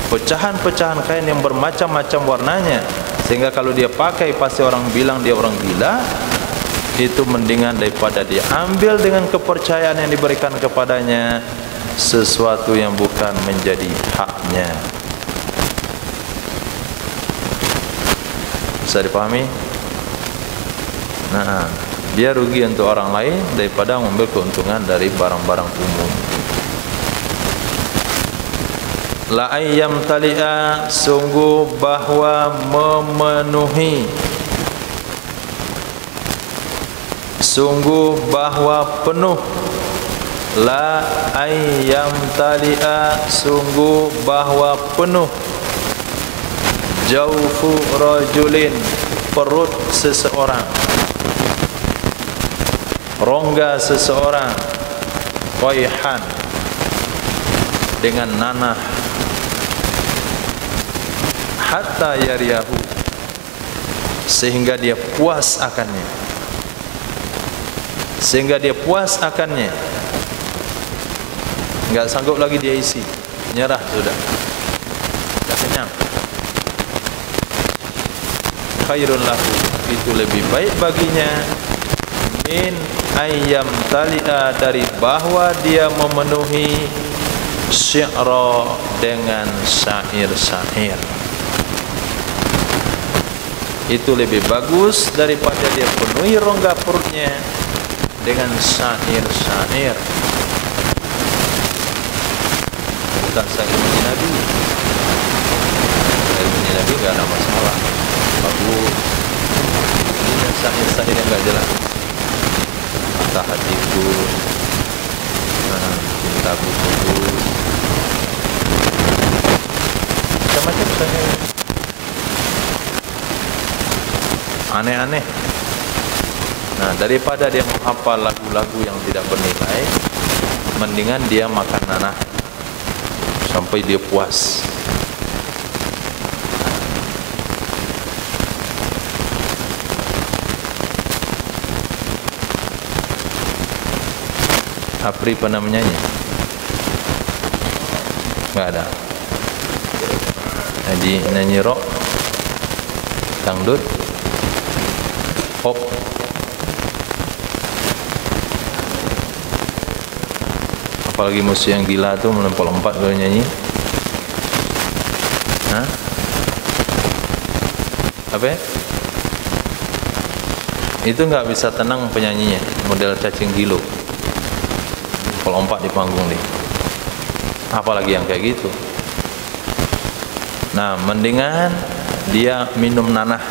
pecahan-pecahan kain yang bermacam-macam warnanya, sehingga kalau dia pakai pasti orang bilang dia orang gila. Itu mendingan daripada dia ambil dengan kepercayaan yang diberikan kepadanya sesuatu yang bukan menjadi haknya. Bisa dipahami? Nah, dia rugi untuk orang lain daripada mengambil keuntungan dari barang-barang umum. La ayyam tali'a, sungguh bahwa memenuhi, sungguh bahwa penuh. La ayyam tali'a, sungguh bahwa penuh. Jaufu rajulin, perut seseorang, rongga seseorang, qayhan, dengan nanah, hatta yariyahu, sehingga dia puas akannya, sehingga dia puas akannya, enggak sanggup lagi dia isi, nyerah sudah, dah kenyang. Khairun lahu, itu lebih baik baginya, min ayyam tali'a, dari bahwa dia memenuhi syi'ra, dengan syair-syair. Itu lebih bagus daripada dia penuhi rongga perutnya dengan syair-syair. Bukan syair Nabi. Syair Nabi enggak ada masalah, bagus. Ini syair-syair yang enggak jelas. Mata hatiku, cintaku tulus, macam-macam syair aneh-aneh. Nah, daripada dia menghafal lagu-lagu yang tidak bernilai, mendingan dia makan nanah sampai dia puas. Apri pernah menyanyi? Enggak ada. Jadi nyanyi rock, dangdut, pop, apalagi musik yang gila tuh melompat-lompat kalau nyanyi. Hah? Apa? Itu nggak bisa tenang penyanyinya, model cacing gilo, lompat di panggung nih. Apalagi yang kayak gitu. Nah, mendingan dia minum nanah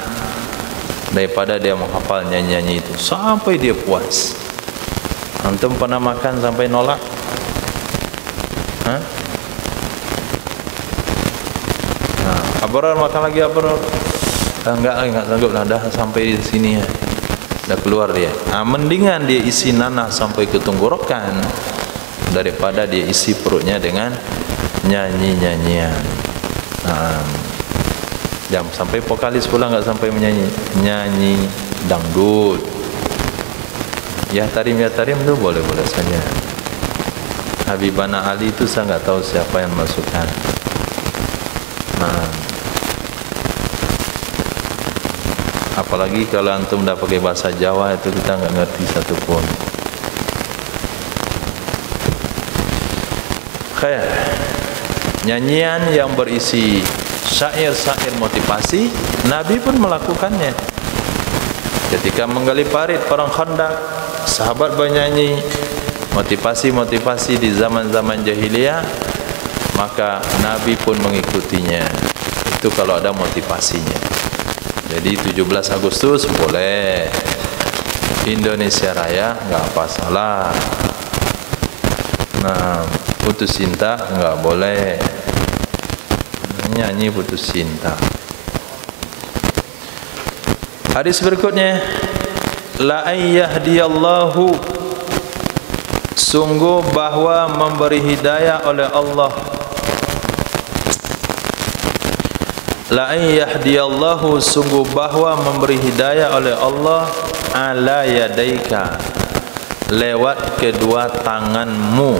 daripada dia menghafal nyanyi-nyanyi itu sampai dia puas. Antum pernah makan sampai nolak? Hah? Nah, Abrar makan lagi Abrar. Enggak sanggup lah, dah sampai di sini ya. Dah keluar dia. Nah, mendingan dia isi nanah sampai ke tenggorokan daripada dia isi perutnya dengan nyanyi-nyanyian. Nah, jam sampai vokalis pula enggak sampai menyanyi, nyanyi dangdut. Ya tarim tu boleh-boleh saja. Habibana Ali itu saya enggak tahu siapa yang masukkan. Nah, apalagi kalau antum dah pakai bahasa Jawa itu kita enggak ngerti satu pun. Khair. Nyanyian yang berisi syair-syair motivasi, Nabi pun melakukannya. Ketika menggali parit perang Khandaq, sahabat bernyanyi motivasi-motivasi di zaman-zaman jahiliyah, maka Nabi pun mengikutinya. Itu kalau ada motivasinya. Jadi 17 Agustus boleh, Indonesia Raya nggak apa salah. Nah, putus cinta nggak boleh, nyanyi putus cinta. Hadis berikutnya, la ayyahdiyallahu, sungguh bahwa memberi hidayah oleh Allah. La ayyahdiyallahu, sungguh bahwa memberi hidayah oleh Allah, ala yadaika, lewat kedua tanganmu.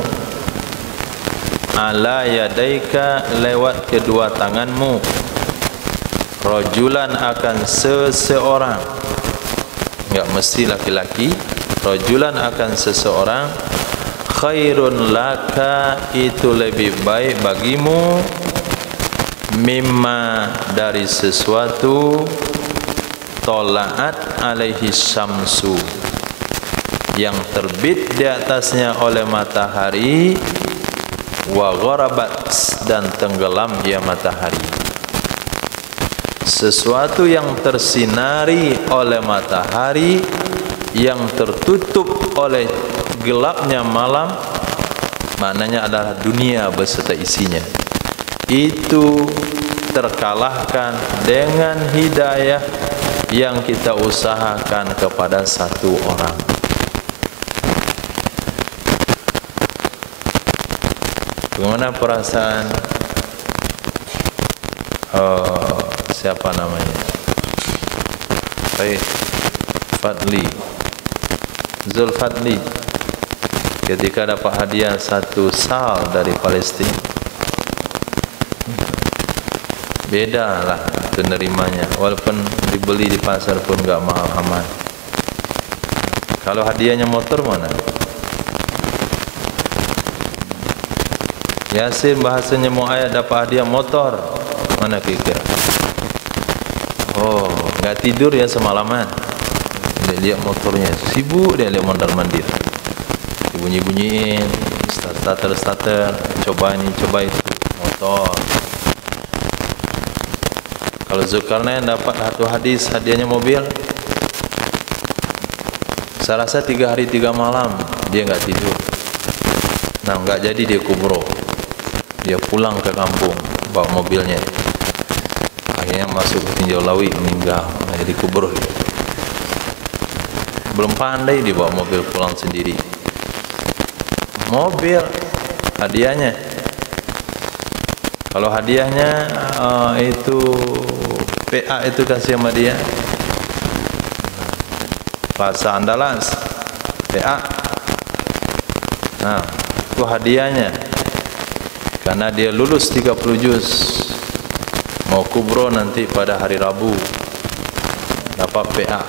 Ala yadaika, lewat kedua tanganmu. Rajulan, akan seseorang, enggak mesti laki-laki. Rajulan, akan seseorang. Khairun laka, itu lebih baik bagimu. Mimma, dari sesuatu. Tola'at alaihi syamsu, yang terbit di atasnya oleh matahari. Wa gharabat, dan tenggelam dia matahari. Sesuatu yang tersinari oleh matahari, yang tertutup oleh gelapnya malam, maknanya adalah dunia beserta isinya. Itu terkalahkan dengan hidayah yang kita usahakan kepada satu orang. Bagaimana perasaan siapa namanya? Baik, Fadli, Zulfadli, ketika dapat hadiah satu sal dari Palestina. Beda lah itu nerimanya, walaupun dibeli di pasar pun enggak mahal aman. Kalau hadiahnya motor mana? Yasin bahasanya mau ayat dapat hadiah motor, mana kira-kira? Oh, enggak tidur ya semalaman. Dia lihat motornya, sibuk dia lihat mondar-mandir. Dibunyi-bunyiin, starter, coba ini, coba itu, motor. Kalau Zulkarnain dapat satu hadis, hadiahnya mobil. Saya rasa 3 hari 3 malam dia enggak tidur. Nah, enggak jadi dia kubro. Dia pulang ke kampung bawa mobilnya. Akhirnya masuk ke tinjau lawi, meninggal. Jadi kubro. Belum pandai dia bawa mobil pulang sendiri. Mobil hadiahnya. Kalau hadiahnya itu PA itu kasih sama dia. Bahasa Andalas, PA. Nah, itu hadiahnya. Karena dia lulus 30 juz. Mau kubro nanti pada hari Rabu. Dapat PA.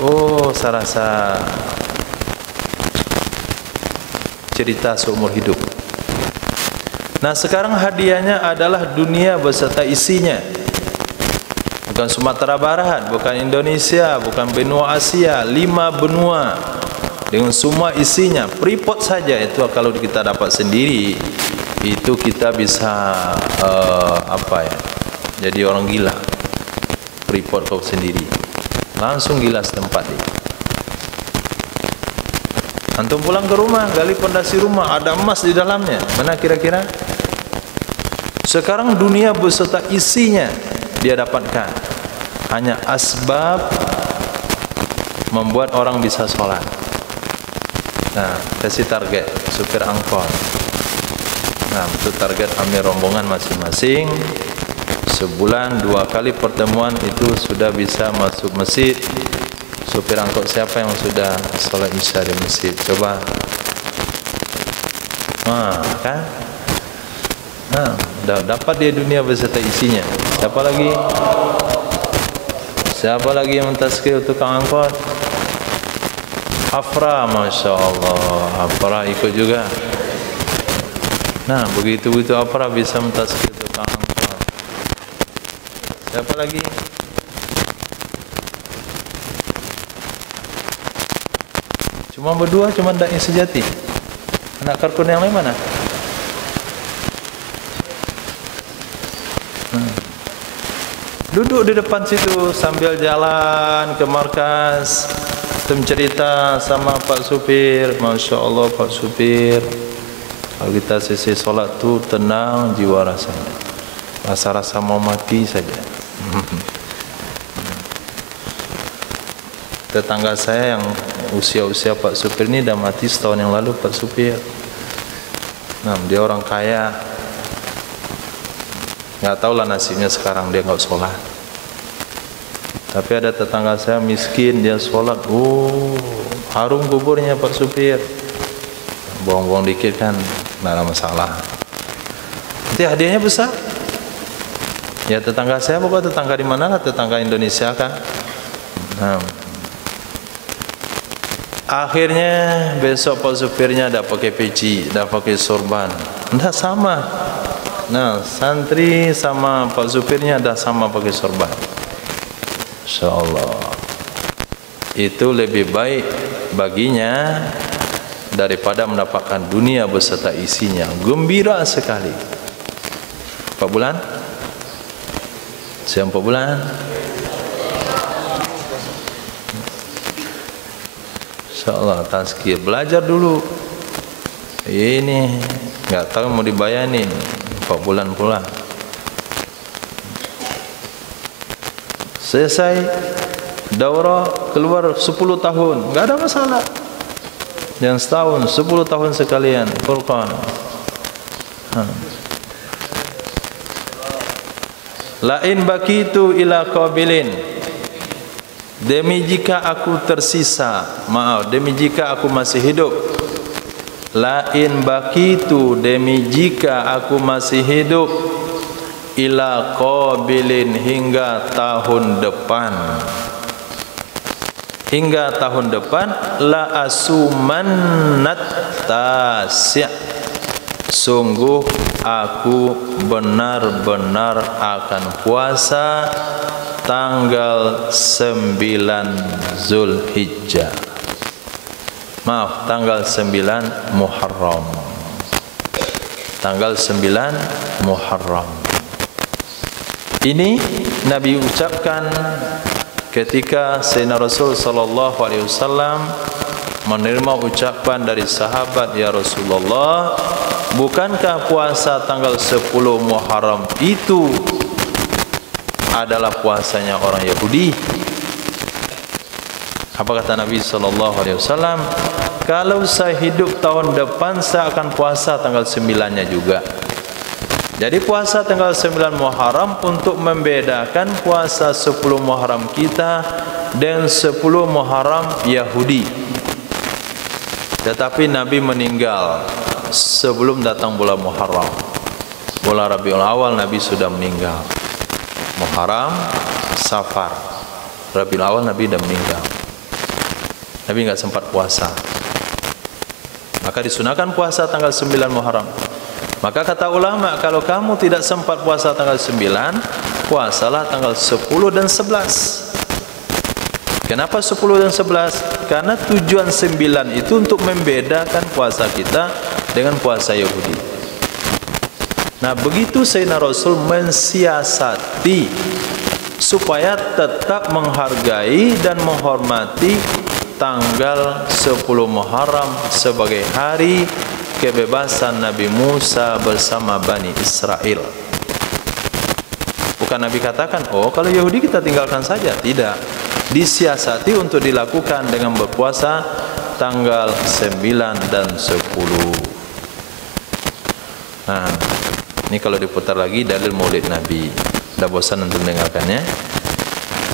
Oh, saya rasa cerita seumur hidup. Nah, sekarang hadiahnya adalah dunia beserta isinya. Bukan Sumatera Barat, bukan Indonesia, bukan benua Asia, 5 benua dengan semua isinya. Freeport saja itu kalau kita dapat sendiri, itu kita bisa jadi orang gila. Freeport kau sendiri, langsung gila setempat ini. Antum pulang ke rumah, gali pondasi rumah, ada emas di dalamnya. Mana kira-kira? Sekarang dunia beserta isinya dia dapatkan. Hanya asbab membuat orang bisa sholat. Nah, kasih target supir angkot. Nah, itu target ambil rombongan masing-masing. Sebulan 2 kali pertemuan itu sudah bisa masuk masjid. Supir angkot siapa yang sudah sholat isya di masjid? Coba. Kan? Nah, dapat dia dunia beserta isinya. Siapa lagi? Siapa lagi yang mentazkir tukang angkot? Afra, Masya Allah. Afra ikut juga. Nah, begitu Afra bisa mentazkir tukang angkot. Siapa lagi? Cuma berdua, cuma dai sejati. Anak kartun yang lain mana? Duduk di depan situ sambil jalan ke markas, cerita sama Pak Supir. Masya Allah Pak Supir, kalau kita selesai solat tuh tenang jiwa rasanya, rasa-rasa mau mati saja. Tetangga saya yang usia-usia Pak Supir ini dah mati setahun yang lalu Pak Supir. Nah, dia orang kaya, nggak tahu lah nasibnya sekarang, dia nggak sholat. Tapi ada tetangga saya miskin, dia sholat. Harum kuburnya Pak Supir. Buang-buang dikit kan, nggak ada masalah. Nanti hadiahnya besar. Ya tetangga saya, pokoknya tetangga di mana lah, tetangga Indonesia kan. Nah, akhirnya besok Pak Supirnya dah pakai peci, dah pakai sorban, dah sama. Nah, santri sama Pak Supirnya dah sama pakai sorban. InsyaAllah itu lebih baik baginya daripada mendapatkan dunia beserta isinya. Gembira sekali. 4 bulan? Siapa 4 bulan? InsyaAllah tazkir. Belajar dulu. Ini nggak tahu mau dibayarin 4 bulan pula. Selesai daurah, keluar 10 tahun, nggak ada masalah. Yang setahun 10 tahun sekalian Furqan. Lain bakitu ila qabilin, demi jika aku tersisa, demi jika aku masih hidup. Lain bakitu, demi jika aku masih hidup, ila qabilin, hingga tahun depan. Hingga tahun depan, la asumannat tasya, sungguh aku benar-benar akan puasa tanggal 9 Zulhijjah. Maaf, tanggal 9 Muharram. Tanggal 9 Muharram. Ini Nabi ucapkan ketika Sayyidina Rasul sallallahu alaihi wasallam menerima ucapan dari sahabat, ya Rasulullah, bukankah puasa tanggal 10 Muharram itu adalah puasanya orang Yahudi? Apa kata Nabi sallallahu alaihi wasallam? Kalau saya hidup tahun depan, saya akan puasa tanggal 9-nya juga. Jadi puasa tanggal 9 Muharram untuk membedakan puasa 10 Muharram kita dan 10 Muharram Yahudi. Tetapi Nabi meninggal sebelum datang bulan Muharram. Bulan Rabiul Awal Nabi sudah meninggal. Muharram, Safar, Rabiul Awal Nabi sudah meninggal. Nabi enggak sempat puasa. Maka disunahkan puasa tanggal 9 Muharram. Maka kata ulama, kalau kamu tidak sempat puasa tanggal 9, puasalah tanggal 10 dan 11. Kenapa 10 dan 11? Karena tujuan 9 itu untuk membedakan puasa kita dengan puasa Yahudi. Nah, begitu Sayyidina Rasul mensiasati supaya tetap menghargai dan menghormati tanggal 10 Muharram sebagai hari kebebasan Nabi Musa bersama Bani Israel. Bukan Nabi katakan, oh kalau Yahudi kita tinggalkan saja. Tidak. Disiasati untuk dilakukan dengan berpuasa tanggal 9 dan 10. Nah, ini kalau diputar lagi dalil maulid Nabi. Dah bosan untuk mendengarkannya?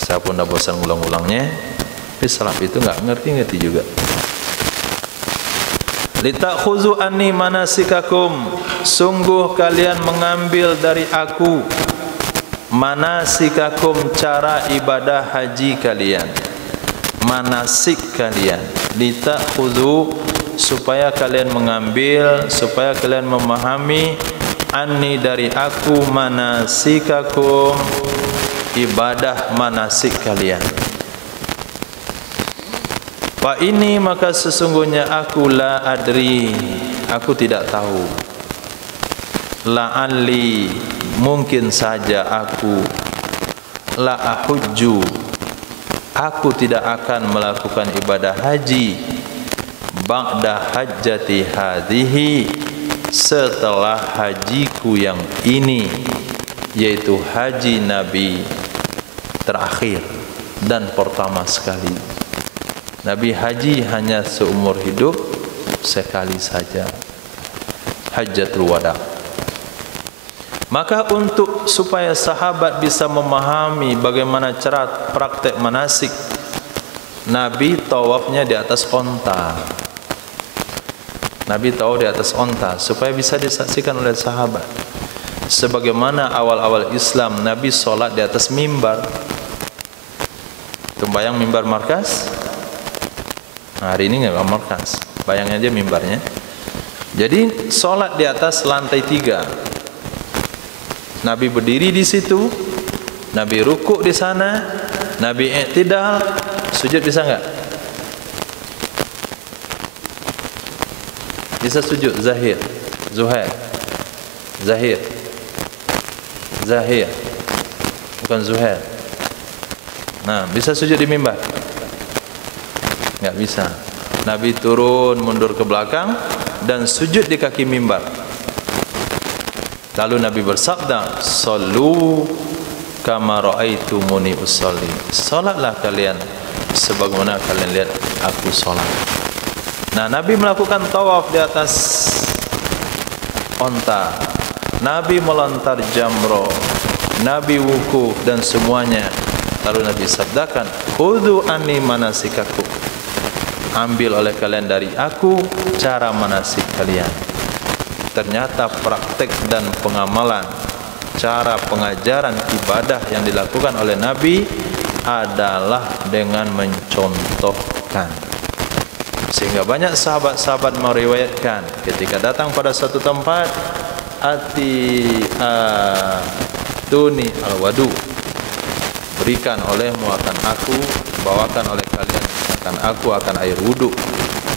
Saya pun dah bosan ulang-ulangnya. Tapi salaf itu nggak ngerti-ngerti juga. Litakhuzu anni manasikakum, sungguh kalian mengambil dari aku manasikakum, cara ibadah haji kalian, manasik kalian. Litakhuzu, supaya kalian mengambil, supaya kalian memahami, anni dari aku, manasikakum, ibadah manasik kalian. Fa ini, maka sesungguhnya aku la adri, aku tidak tahu. la'alli, mungkin saja aku, la ahujju, aku tidak akan melakukan ibadah haji ba'da hajjati hadhihi, setelah hajiku yang ini, yaitu haji Nabi terakhir dan pertama sekali. Nabi haji hanya seumur hidup sekali saja, Hajjatul Wada. Maka untuk supaya sahabat bisa memahami bagaimana cara praktek manasik, Nabi tawafnya di atas onta. Nabi tawaf di atas onta supaya bisa disaksikan oleh sahabat. Sebagaimana awal-awal Islam Nabi sholat di atas mimbar. Bayang mimbar markas. Nah, hari ini nggak markas. Bayang aja mimbarnya. Jadi sholat di atas lantai 3. Nabi berdiri di situ, Nabi rukuk di sana, Nabi i'tidal, sujud bisa nggak? Bisa sujud. Zahir, Zuhair, Zahir, Zahir, bukan Zuhair. Nah, bisa sujud di mimbar? Nggak bisa. Nabi turun mundur ke belakang dan sujud di kaki mimbar. Lalu Nabi bersabda, "Shallu kama ra'aitumuni usolli." Salatlah kalian sebagaimana kalian lihat aku salat. Nah, Nabi melakukan tawaf di atas onta. Nabi melontar jamroh. Nabi wukuf dan semuanya. Lalu Nabi sabdakan, "Khudhu anni manasikakum." Ambil oleh kalian dari aku cara manasik kalian. Ternyata praktek dan pengamalan cara pengajaran ibadah yang dilakukan oleh Nabi adalah dengan mencontohkan. Sehingga banyak sahabat-sahabat meriwayatkan ketika datang pada satu tempat, tuni al-wadu, berikan olehmu akan aku, bawakan oleh kalian akan air wudu.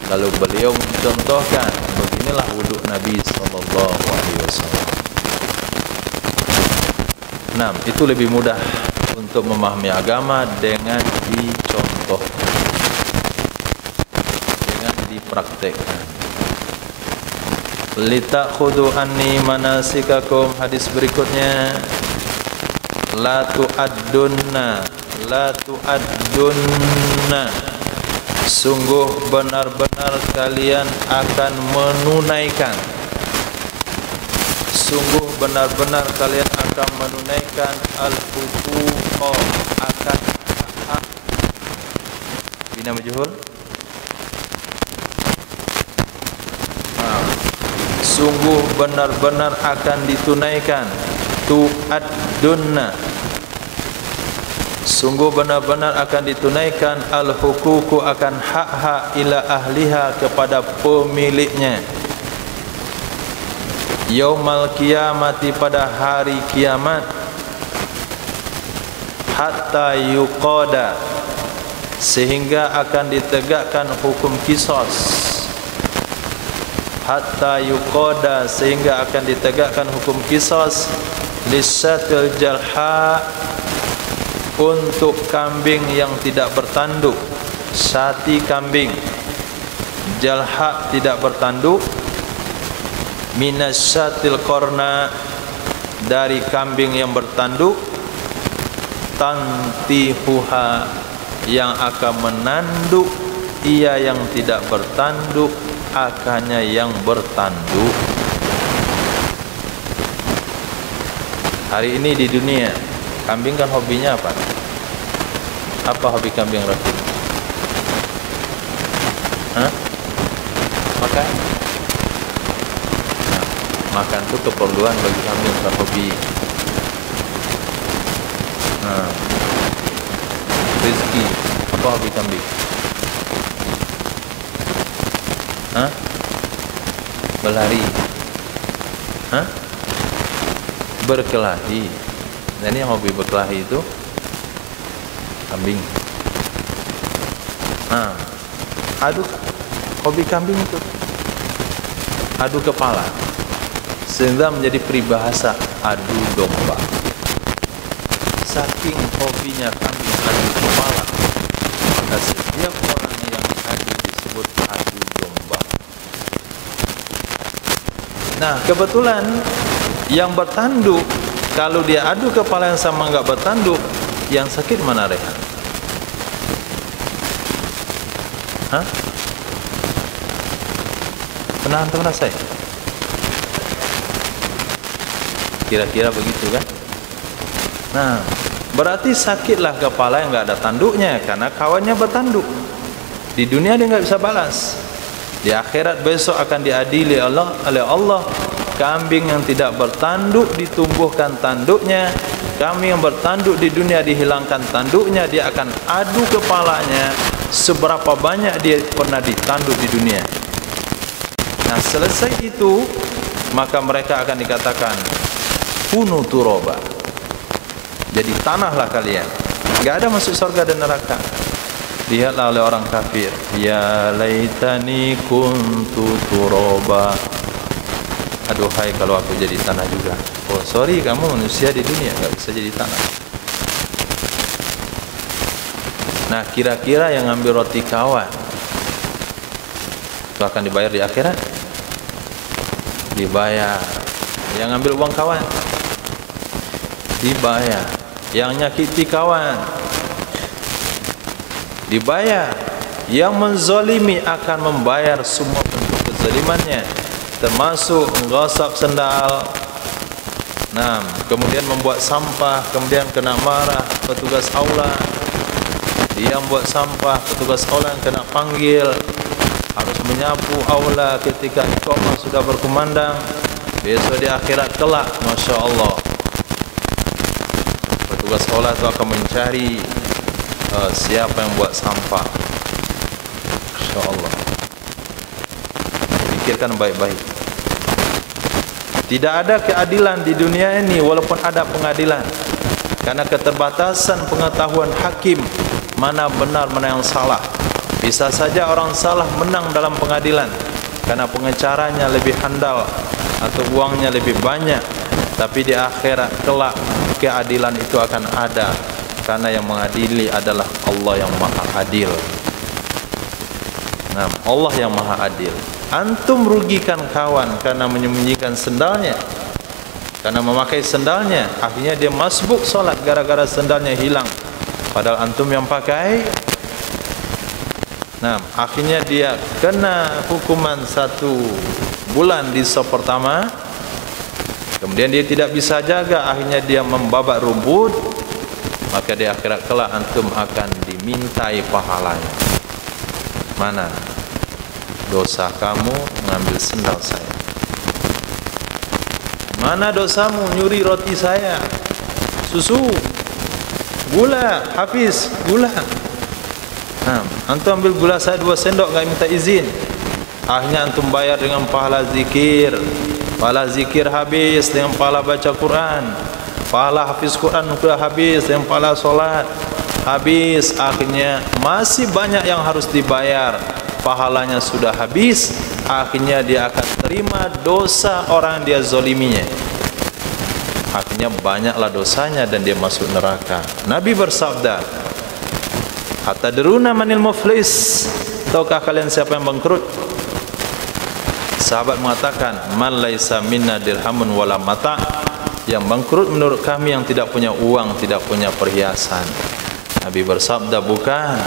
Lalu beliau mencontohkan, beginilah wudu Nabi sallallahu alaihi wasallam. Nah, itu lebih mudah untuk memahami agama dengan dicontohkan, dengan dipraktekkan. Litakhudhu anni manasikakum, hadis berikutnya, la tu'addunna, sungguh benar-benar kalian akan menunaikan. Sungguh benar-benar kalian akan menunaikan al-huquq, akan hak. Bina majhul. Sungguh benar-benar akan ditunaikan. Tu'addunna, sungguh benar-benar akan ditunaikan al-huquq, akan hak-hak ila ahliha, kepada pemiliknya. Yaumal qiyamati, pada hari kiamat. Hatta yuqada, sehingga akan ditegakkan hukum qisas. Hatta yuqada, sehingga akan ditegakkan hukum qisas. Lisatil jalha, untuk kambing yang tidak bertanduk. Sati kambing, jalha tidak bertanduk. Minasyatil korna, dari kambing yang bertanduk. Tantihuha, yang akan menanduk ia yang tidak bertanduk, akannya yang bertanduk. Hari ini di dunia, kambing kan hobinya apa? Apa hobi kambing Rafi? Makan? Nah, makan itu keperluan bagi kambing, bukan hobi. Nah, rezeki, apa hobi kambing? Berlari, berkelahi. Dan yang hobi berkelahi itu kambing. Nah, hobi kambing itu adu kepala. sehingga menjadi peribahasa adu domba. Saking hobinya kambing adu kepala, maka setiap orang yang adu disebut adu domba. Nah, kebetulan yang bertanduk, kalau dia adu kepala yang sama enggak bertanduk, yang sakit mana, Rehan? Hah? Pernah antum rasain? Kira-kira begitu kan? Nah, berarti sakitlah kepala yang enggak ada tanduknya, karena kawannya bertanduk. Di dunia dia enggak bisa balas. Di akhirat besok akan diadili oleh Allah. Kambing yang tidak bertanduk ditumbuhkan tanduknya, kambing yang bertanduk di dunia dihilangkan tanduknya. Dia akan adu kepalanya seberapa banyak dia pernah ditanduk di dunia. Nah, selesai itu maka mereka akan dikatakan kunu turoba, jadi tanahlah kalian. Enggak ada masuk surga dan neraka. Lihatlah oleh orang kafir, ya laitani kuntu turoba, aduhai kalau aku jadi tanah juga. Oh sorry, kamu manusia di dunia enggak bisa jadi tanah. Nah, kira-kira yang ngambil roti kawan itu akan dibayar di akhirat? Dibayar. Yang ngambil uang kawan dibayar. Yang nyakiti kawan dibayar. Yang menzalimi akan membayar semua bentuk kezalimannya, termasuk menggosok sendal. Nah, kemudian membuat sampah, kemudian kena marah petugas aula. Dia membuat sampah, petugas aula yang kena panggil, harus menyapu aula ketika iqamah sudah berkumandang. Besok di akhirat kelak, Masya Allah, petugas aula itu akan mencari siapa yang buat sampah. Masya Allah. Pikirkan baik-baik. Tidak ada keadilan di dunia ini, walaupun ada pengadilan, karena keterbatasan pengetahuan hakim mana benar mana yang salah. Bisa saja orang salah menang dalam pengadilan karena pengacaranya lebih handal atau uangnya lebih banyak, tapi di akhirat kelak keadilan itu akan ada, karena yang mengadili adalah Allah yang Maha Adil. Nah, Allah yang Maha Adil. Antum rugikan kawan karena menyembunyikan sendalnya, karena memakai sendalnya, akhirnya dia masbuk solat gara-gara sendalnya hilang, padahal antum yang pakai. Nah, akhirnya dia kena hukuman 1 bulan di sop pertama. Kemudian dia tidak bisa jaga, akhirnya dia membabak rumput. Maka di akhirat kelak antum akan dimintai pahalanya. Mana dosa kamu mengambil sendal saya? Mana dosamu nyuri roti saya, susu, gula, Hafiz, gula. Nah, antum ambil gula saya 2 sendok, enggak minta izin. Akhirnya antum bayar dengan pahala zikir. Pahala zikir habis dengan pahala baca Quran. Pahala hafiz Quran sudah habis dengan pahala solat habis. Akhirnya masih banyak yang harus dibayar. Pahalanya sudah habis. Akhirnya dia akan terima dosa orang dia zoliminya. Akhirnya banyaklah dosanya dan dia masuk neraka. Nabi bersabda, atadruna manil muflis, tahukah kalian siapa yang bangkrut? Sahabat mengatakan, man laisa minna dirhamun wala mata'. Yang bangkrut menurut kami yang tidak punya uang, tidak punya perhiasan. Nabi bersabda, bukan.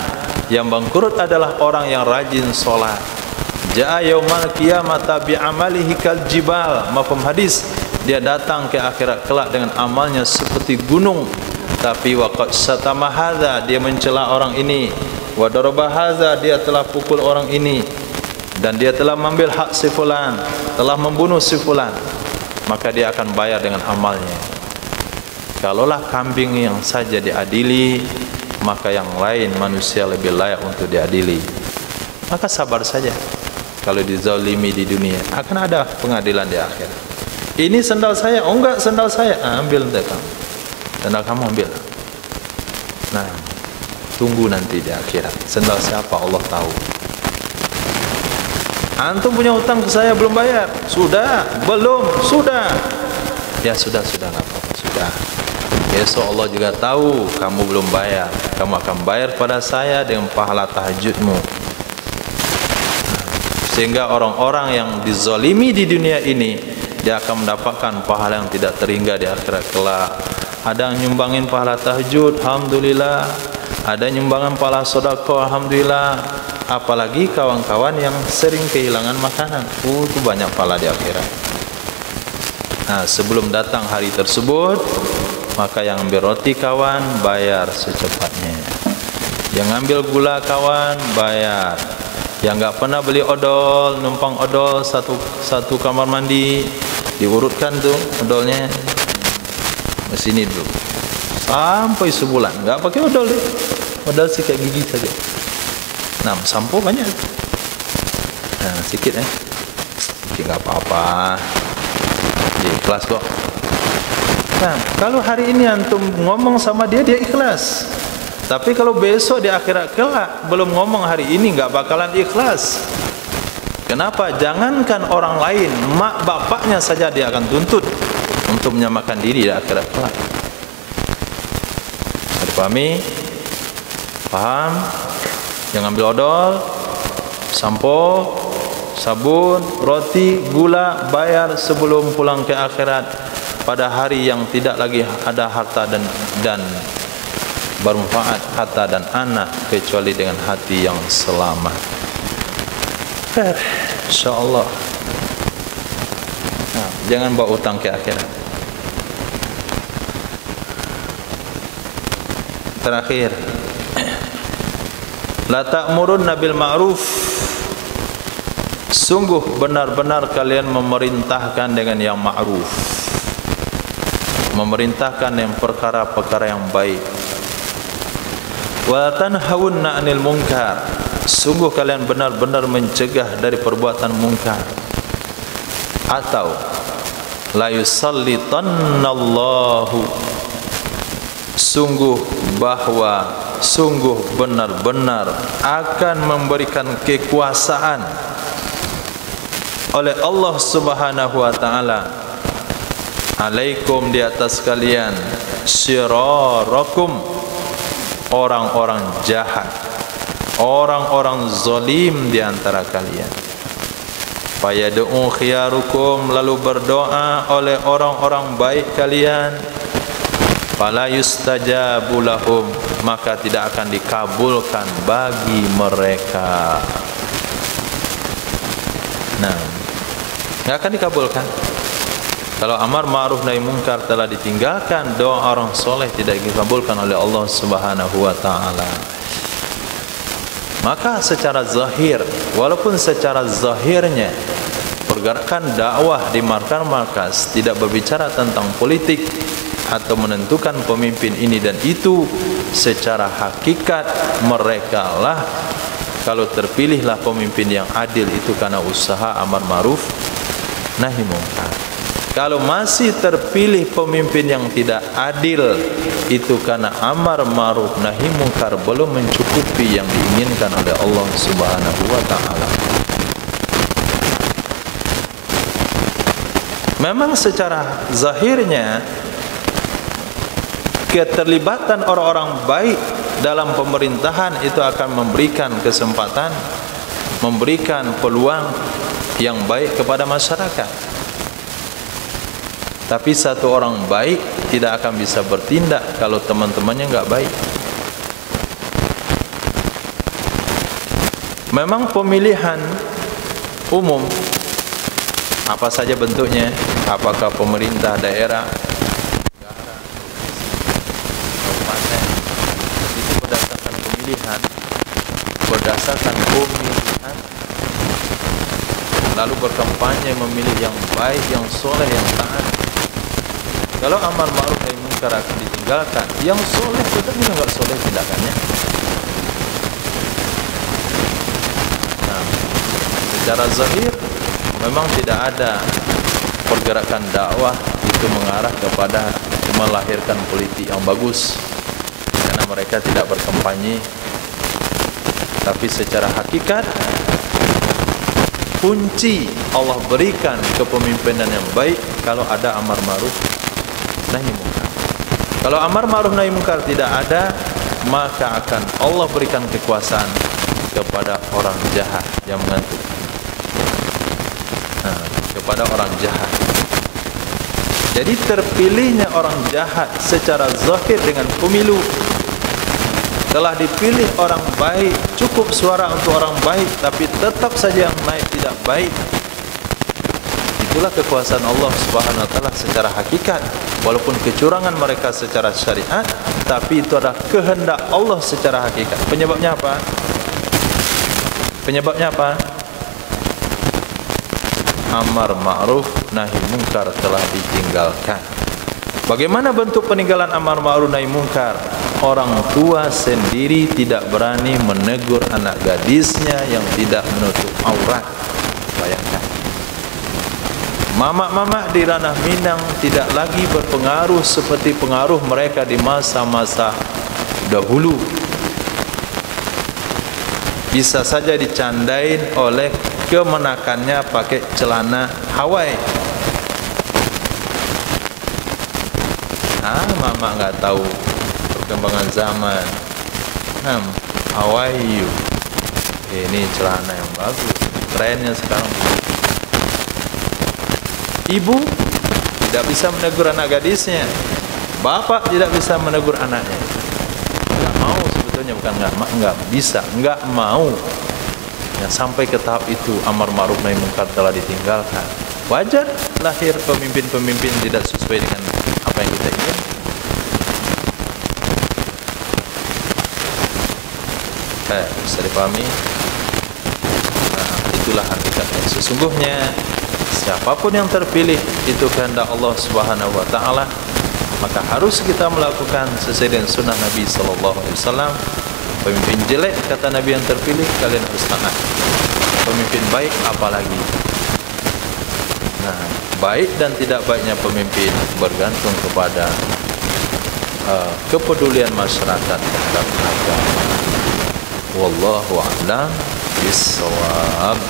Yang bangkrut adalah orang yang rajin solat. Ja'a yaumal qiyamata bi'amalihi kal jibal. Mafhum hadis, dia datang ke akhirat kelak dengan amalnya seperti gunung. Tapi waqad satama hadza, dia mencela orang ini. Wa daraba hadza, dia telah pukul orang ini. Dan dia telah mengambil hak si fulan, telah membunuh si fulan. Maka dia akan bayar dengan amalnya. Kalaulah kambing yang saja diadili, maka yang lain manusia lebih layak untuk diadili. Maka sabar saja. Kalau dizalimi di dunia, akan ada pengadilan di akhirat. Ini sendal saya, oh enggak sendal saya, ambil deh kamu. Sendal kamu ambil. Nah, tunggu nanti di akhirat. Sendal siapa Allah tahu. Antum punya utang ke saya belum bayar? Sudah, belum, sudah. Ya sudah nggak apa-apa, sudah. Besok Allah juga tahu kamu belum bayar. Kamu akan bayar pada saya dengan pahala tahajudmu. Sehingga orang-orang yang dizalimi di dunia ini, dia akan mendapatkan pahala yang tidak terhingga di akhirat kelak. Ada yang nyumbangin pahala tahajud, alhamdulillah. Ada nyumbangan pahala sedekah, alhamdulillah. Apalagi kawan-kawan yang sering kehilangan makanan, itu banyak pahala di akhirat. Nah, sebelum datang hari tersebut, maka yang ambil roti kawan, bayar secepatnya. Yang ambil gula kawan, bayar. Yang nggak pernah beli odol, numpang odol satu kamar mandi, diurutkan tuh odolnya. Sini dulu sampai sebulan nggak pakai odol deh, odol sikat gigi saja. Nah, sampo banyak. Nah, sikit sikit nggak apa-apa, ikhlas kok. Nah, kalau hari ini antum ngomong sama dia, dia ikhlas. Tapi kalau besok di akhirat kelak belum ngomong hari ini, nggak bakalan ikhlas. Kenapa? Jangankan orang lain, mak bapaknya saja dia akan tuntut untuk menyamakan diri di akhirat kelak. Dipahami? Paham? Yang ambil odol, sampo, sabun, roti, gula, bayar sebelum pulang ke akhirat pada hari yang tidak lagi ada harta dan bermanfaat harta dan anak kecuali dengan hati yang selamat. Insyaallah. Nah, jangan bawa utang ke akhirat. Terakhir, la ta'murunna bil ma'ruf. Sungguh benar-benar kalian memerintahkan dengan yang ma'ruf, memerintahkan yang perkara-perkara yang baik. Wa tanhauna 'anil munkar. Sungguh kalian benar-benar mencegah dari perbuatan mungkar. Atau la yusallitannallahu, sungguh benar-benar akan memberikan kekuasaan oleh Allah Subhanahu wa taala alaikum, di atas kalian, syirarakum, orang-orang jahat, orang-orang zalim di antara kalian. Fayad'u khiyarukum, lalu berdoa oleh orang-orang baik kalian. Fala yustajabu lahum, maka tidak akan dikabulkan bagi mereka. Nah, tidak akan dikabulkan. Kalau amar ma'ruf nahi munkar telah ditinggalkan, doa orang soleh tidak dikabulkan oleh Allah Subhanahu wa taala. Maka secara zahir, walaupun secara zahirnya pergerakan dakwah di markas-markas tidak berbicara tentang politik atau menentukan pemimpin ini dan itu, secara hakikat mereka lah, kalau terpilihlah pemimpin yang adil itu karena usaha amar ma'ruf nahi munkar. Kalau masih terpilih pemimpin yang tidak adil, itu karena amar ma'ruf nahi munkar belum mencukupi yang diinginkan oleh Allah Subhanahu wa taala. Memang secara zahirnya keterlibatan orang-orang baik dalam pemerintahan itu akan memberikan kesempatan, memberikan peluang yang baik kepada masyarakat. Tapi satu orang baik tidak akan bisa bertindak kalau teman-temannya enggak baik. Memang pemilihan umum apa saja bentuknya, apakah pemerintah daerah, negara, kabupaten, itu berdasarkan pemilihan, lalu berkampanye memilih yang baik, yang soleh, yang taat. Kalau amar ma'ruf nahi munkar akan ditinggalkan, yang soleh tetap enggak soleh tindakannya. Nah, secara zahir memang tidak ada pergerakan dakwah itu mengarah kepada melahirkan politik yang bagus, karena mereka tidak berkampanye. Tapi secara hakikat kunci Allah berikan kepemimpinan yang baik kalau ada amar ma'ruf nahi munkar. Kalau amar ma'ruf nahi munkar tidak ada, maka akan Allah berikan kekuasaan kepada orang jahat yang mengantuk. Kepada orang jahat. Jadi terpilihnya orang jahat secara zahir dengan pemilu. Telah dipilih orang baik, cukup suara untuk orang baik, tapi tetap saja yang naik tidak baik. Itulah kekuasaan Allah Subhanahu wa taala secara hakikat. Walaupun kecurangan mereka secara syariat, tapi itu adalah kehendak Allah secara hakikat. Penyebabnya apa? Penyebabnya apa? Amar ma'ruf nahi munkar telah ditinggalkan. Bagaimana bentuk peninggalan amar ma'ruf nahi munkar? Orang tua sendiri tidak berani menegur anak gadisnya yang tidak menutup aurat. Bayangkan. Mamak-mamak di ranah Minang tidak lagi berpengaruh seperti pengaruh mereka di masa-masa dahulu. Bisa saja dicandain oleh kemenakannya pakai celana Hawaii. Mama nggak tahu perkembangan zaman. Hawaii, ini celana yang bagus, trennya sekarang. Ibu tidak bisa menegur anak gadisnya, bapak tidak bisa menegur anaknya. Nggak mau sebetulnya, bukan nggak bisa, nggak mau. Ya, sampai ke tahap itu amar ma'ruf nahi munkar telah ditinggalkan. Wajar lahir pemimpin-pemimpin tidak sesuai dengan apa yang kita inginkan. Bisa dipahami. Itulah hakikatnya. Sesungguhnya siapapun yang terpilih itu kehendak Allah Subhanahu wa taala, maka harus kita melakukan sesuai dengan sunnah Nabi sallallahu alaihi wasallam. Pemimpin jelek kata Nabi yang terpilih kalian harus taat. Pemimpin baik apalagi. Baik dan tidak baiknya pemimpin bergantung kepada kepedulian masyarakat terhadap agama. Wallahu a'lam bissawab.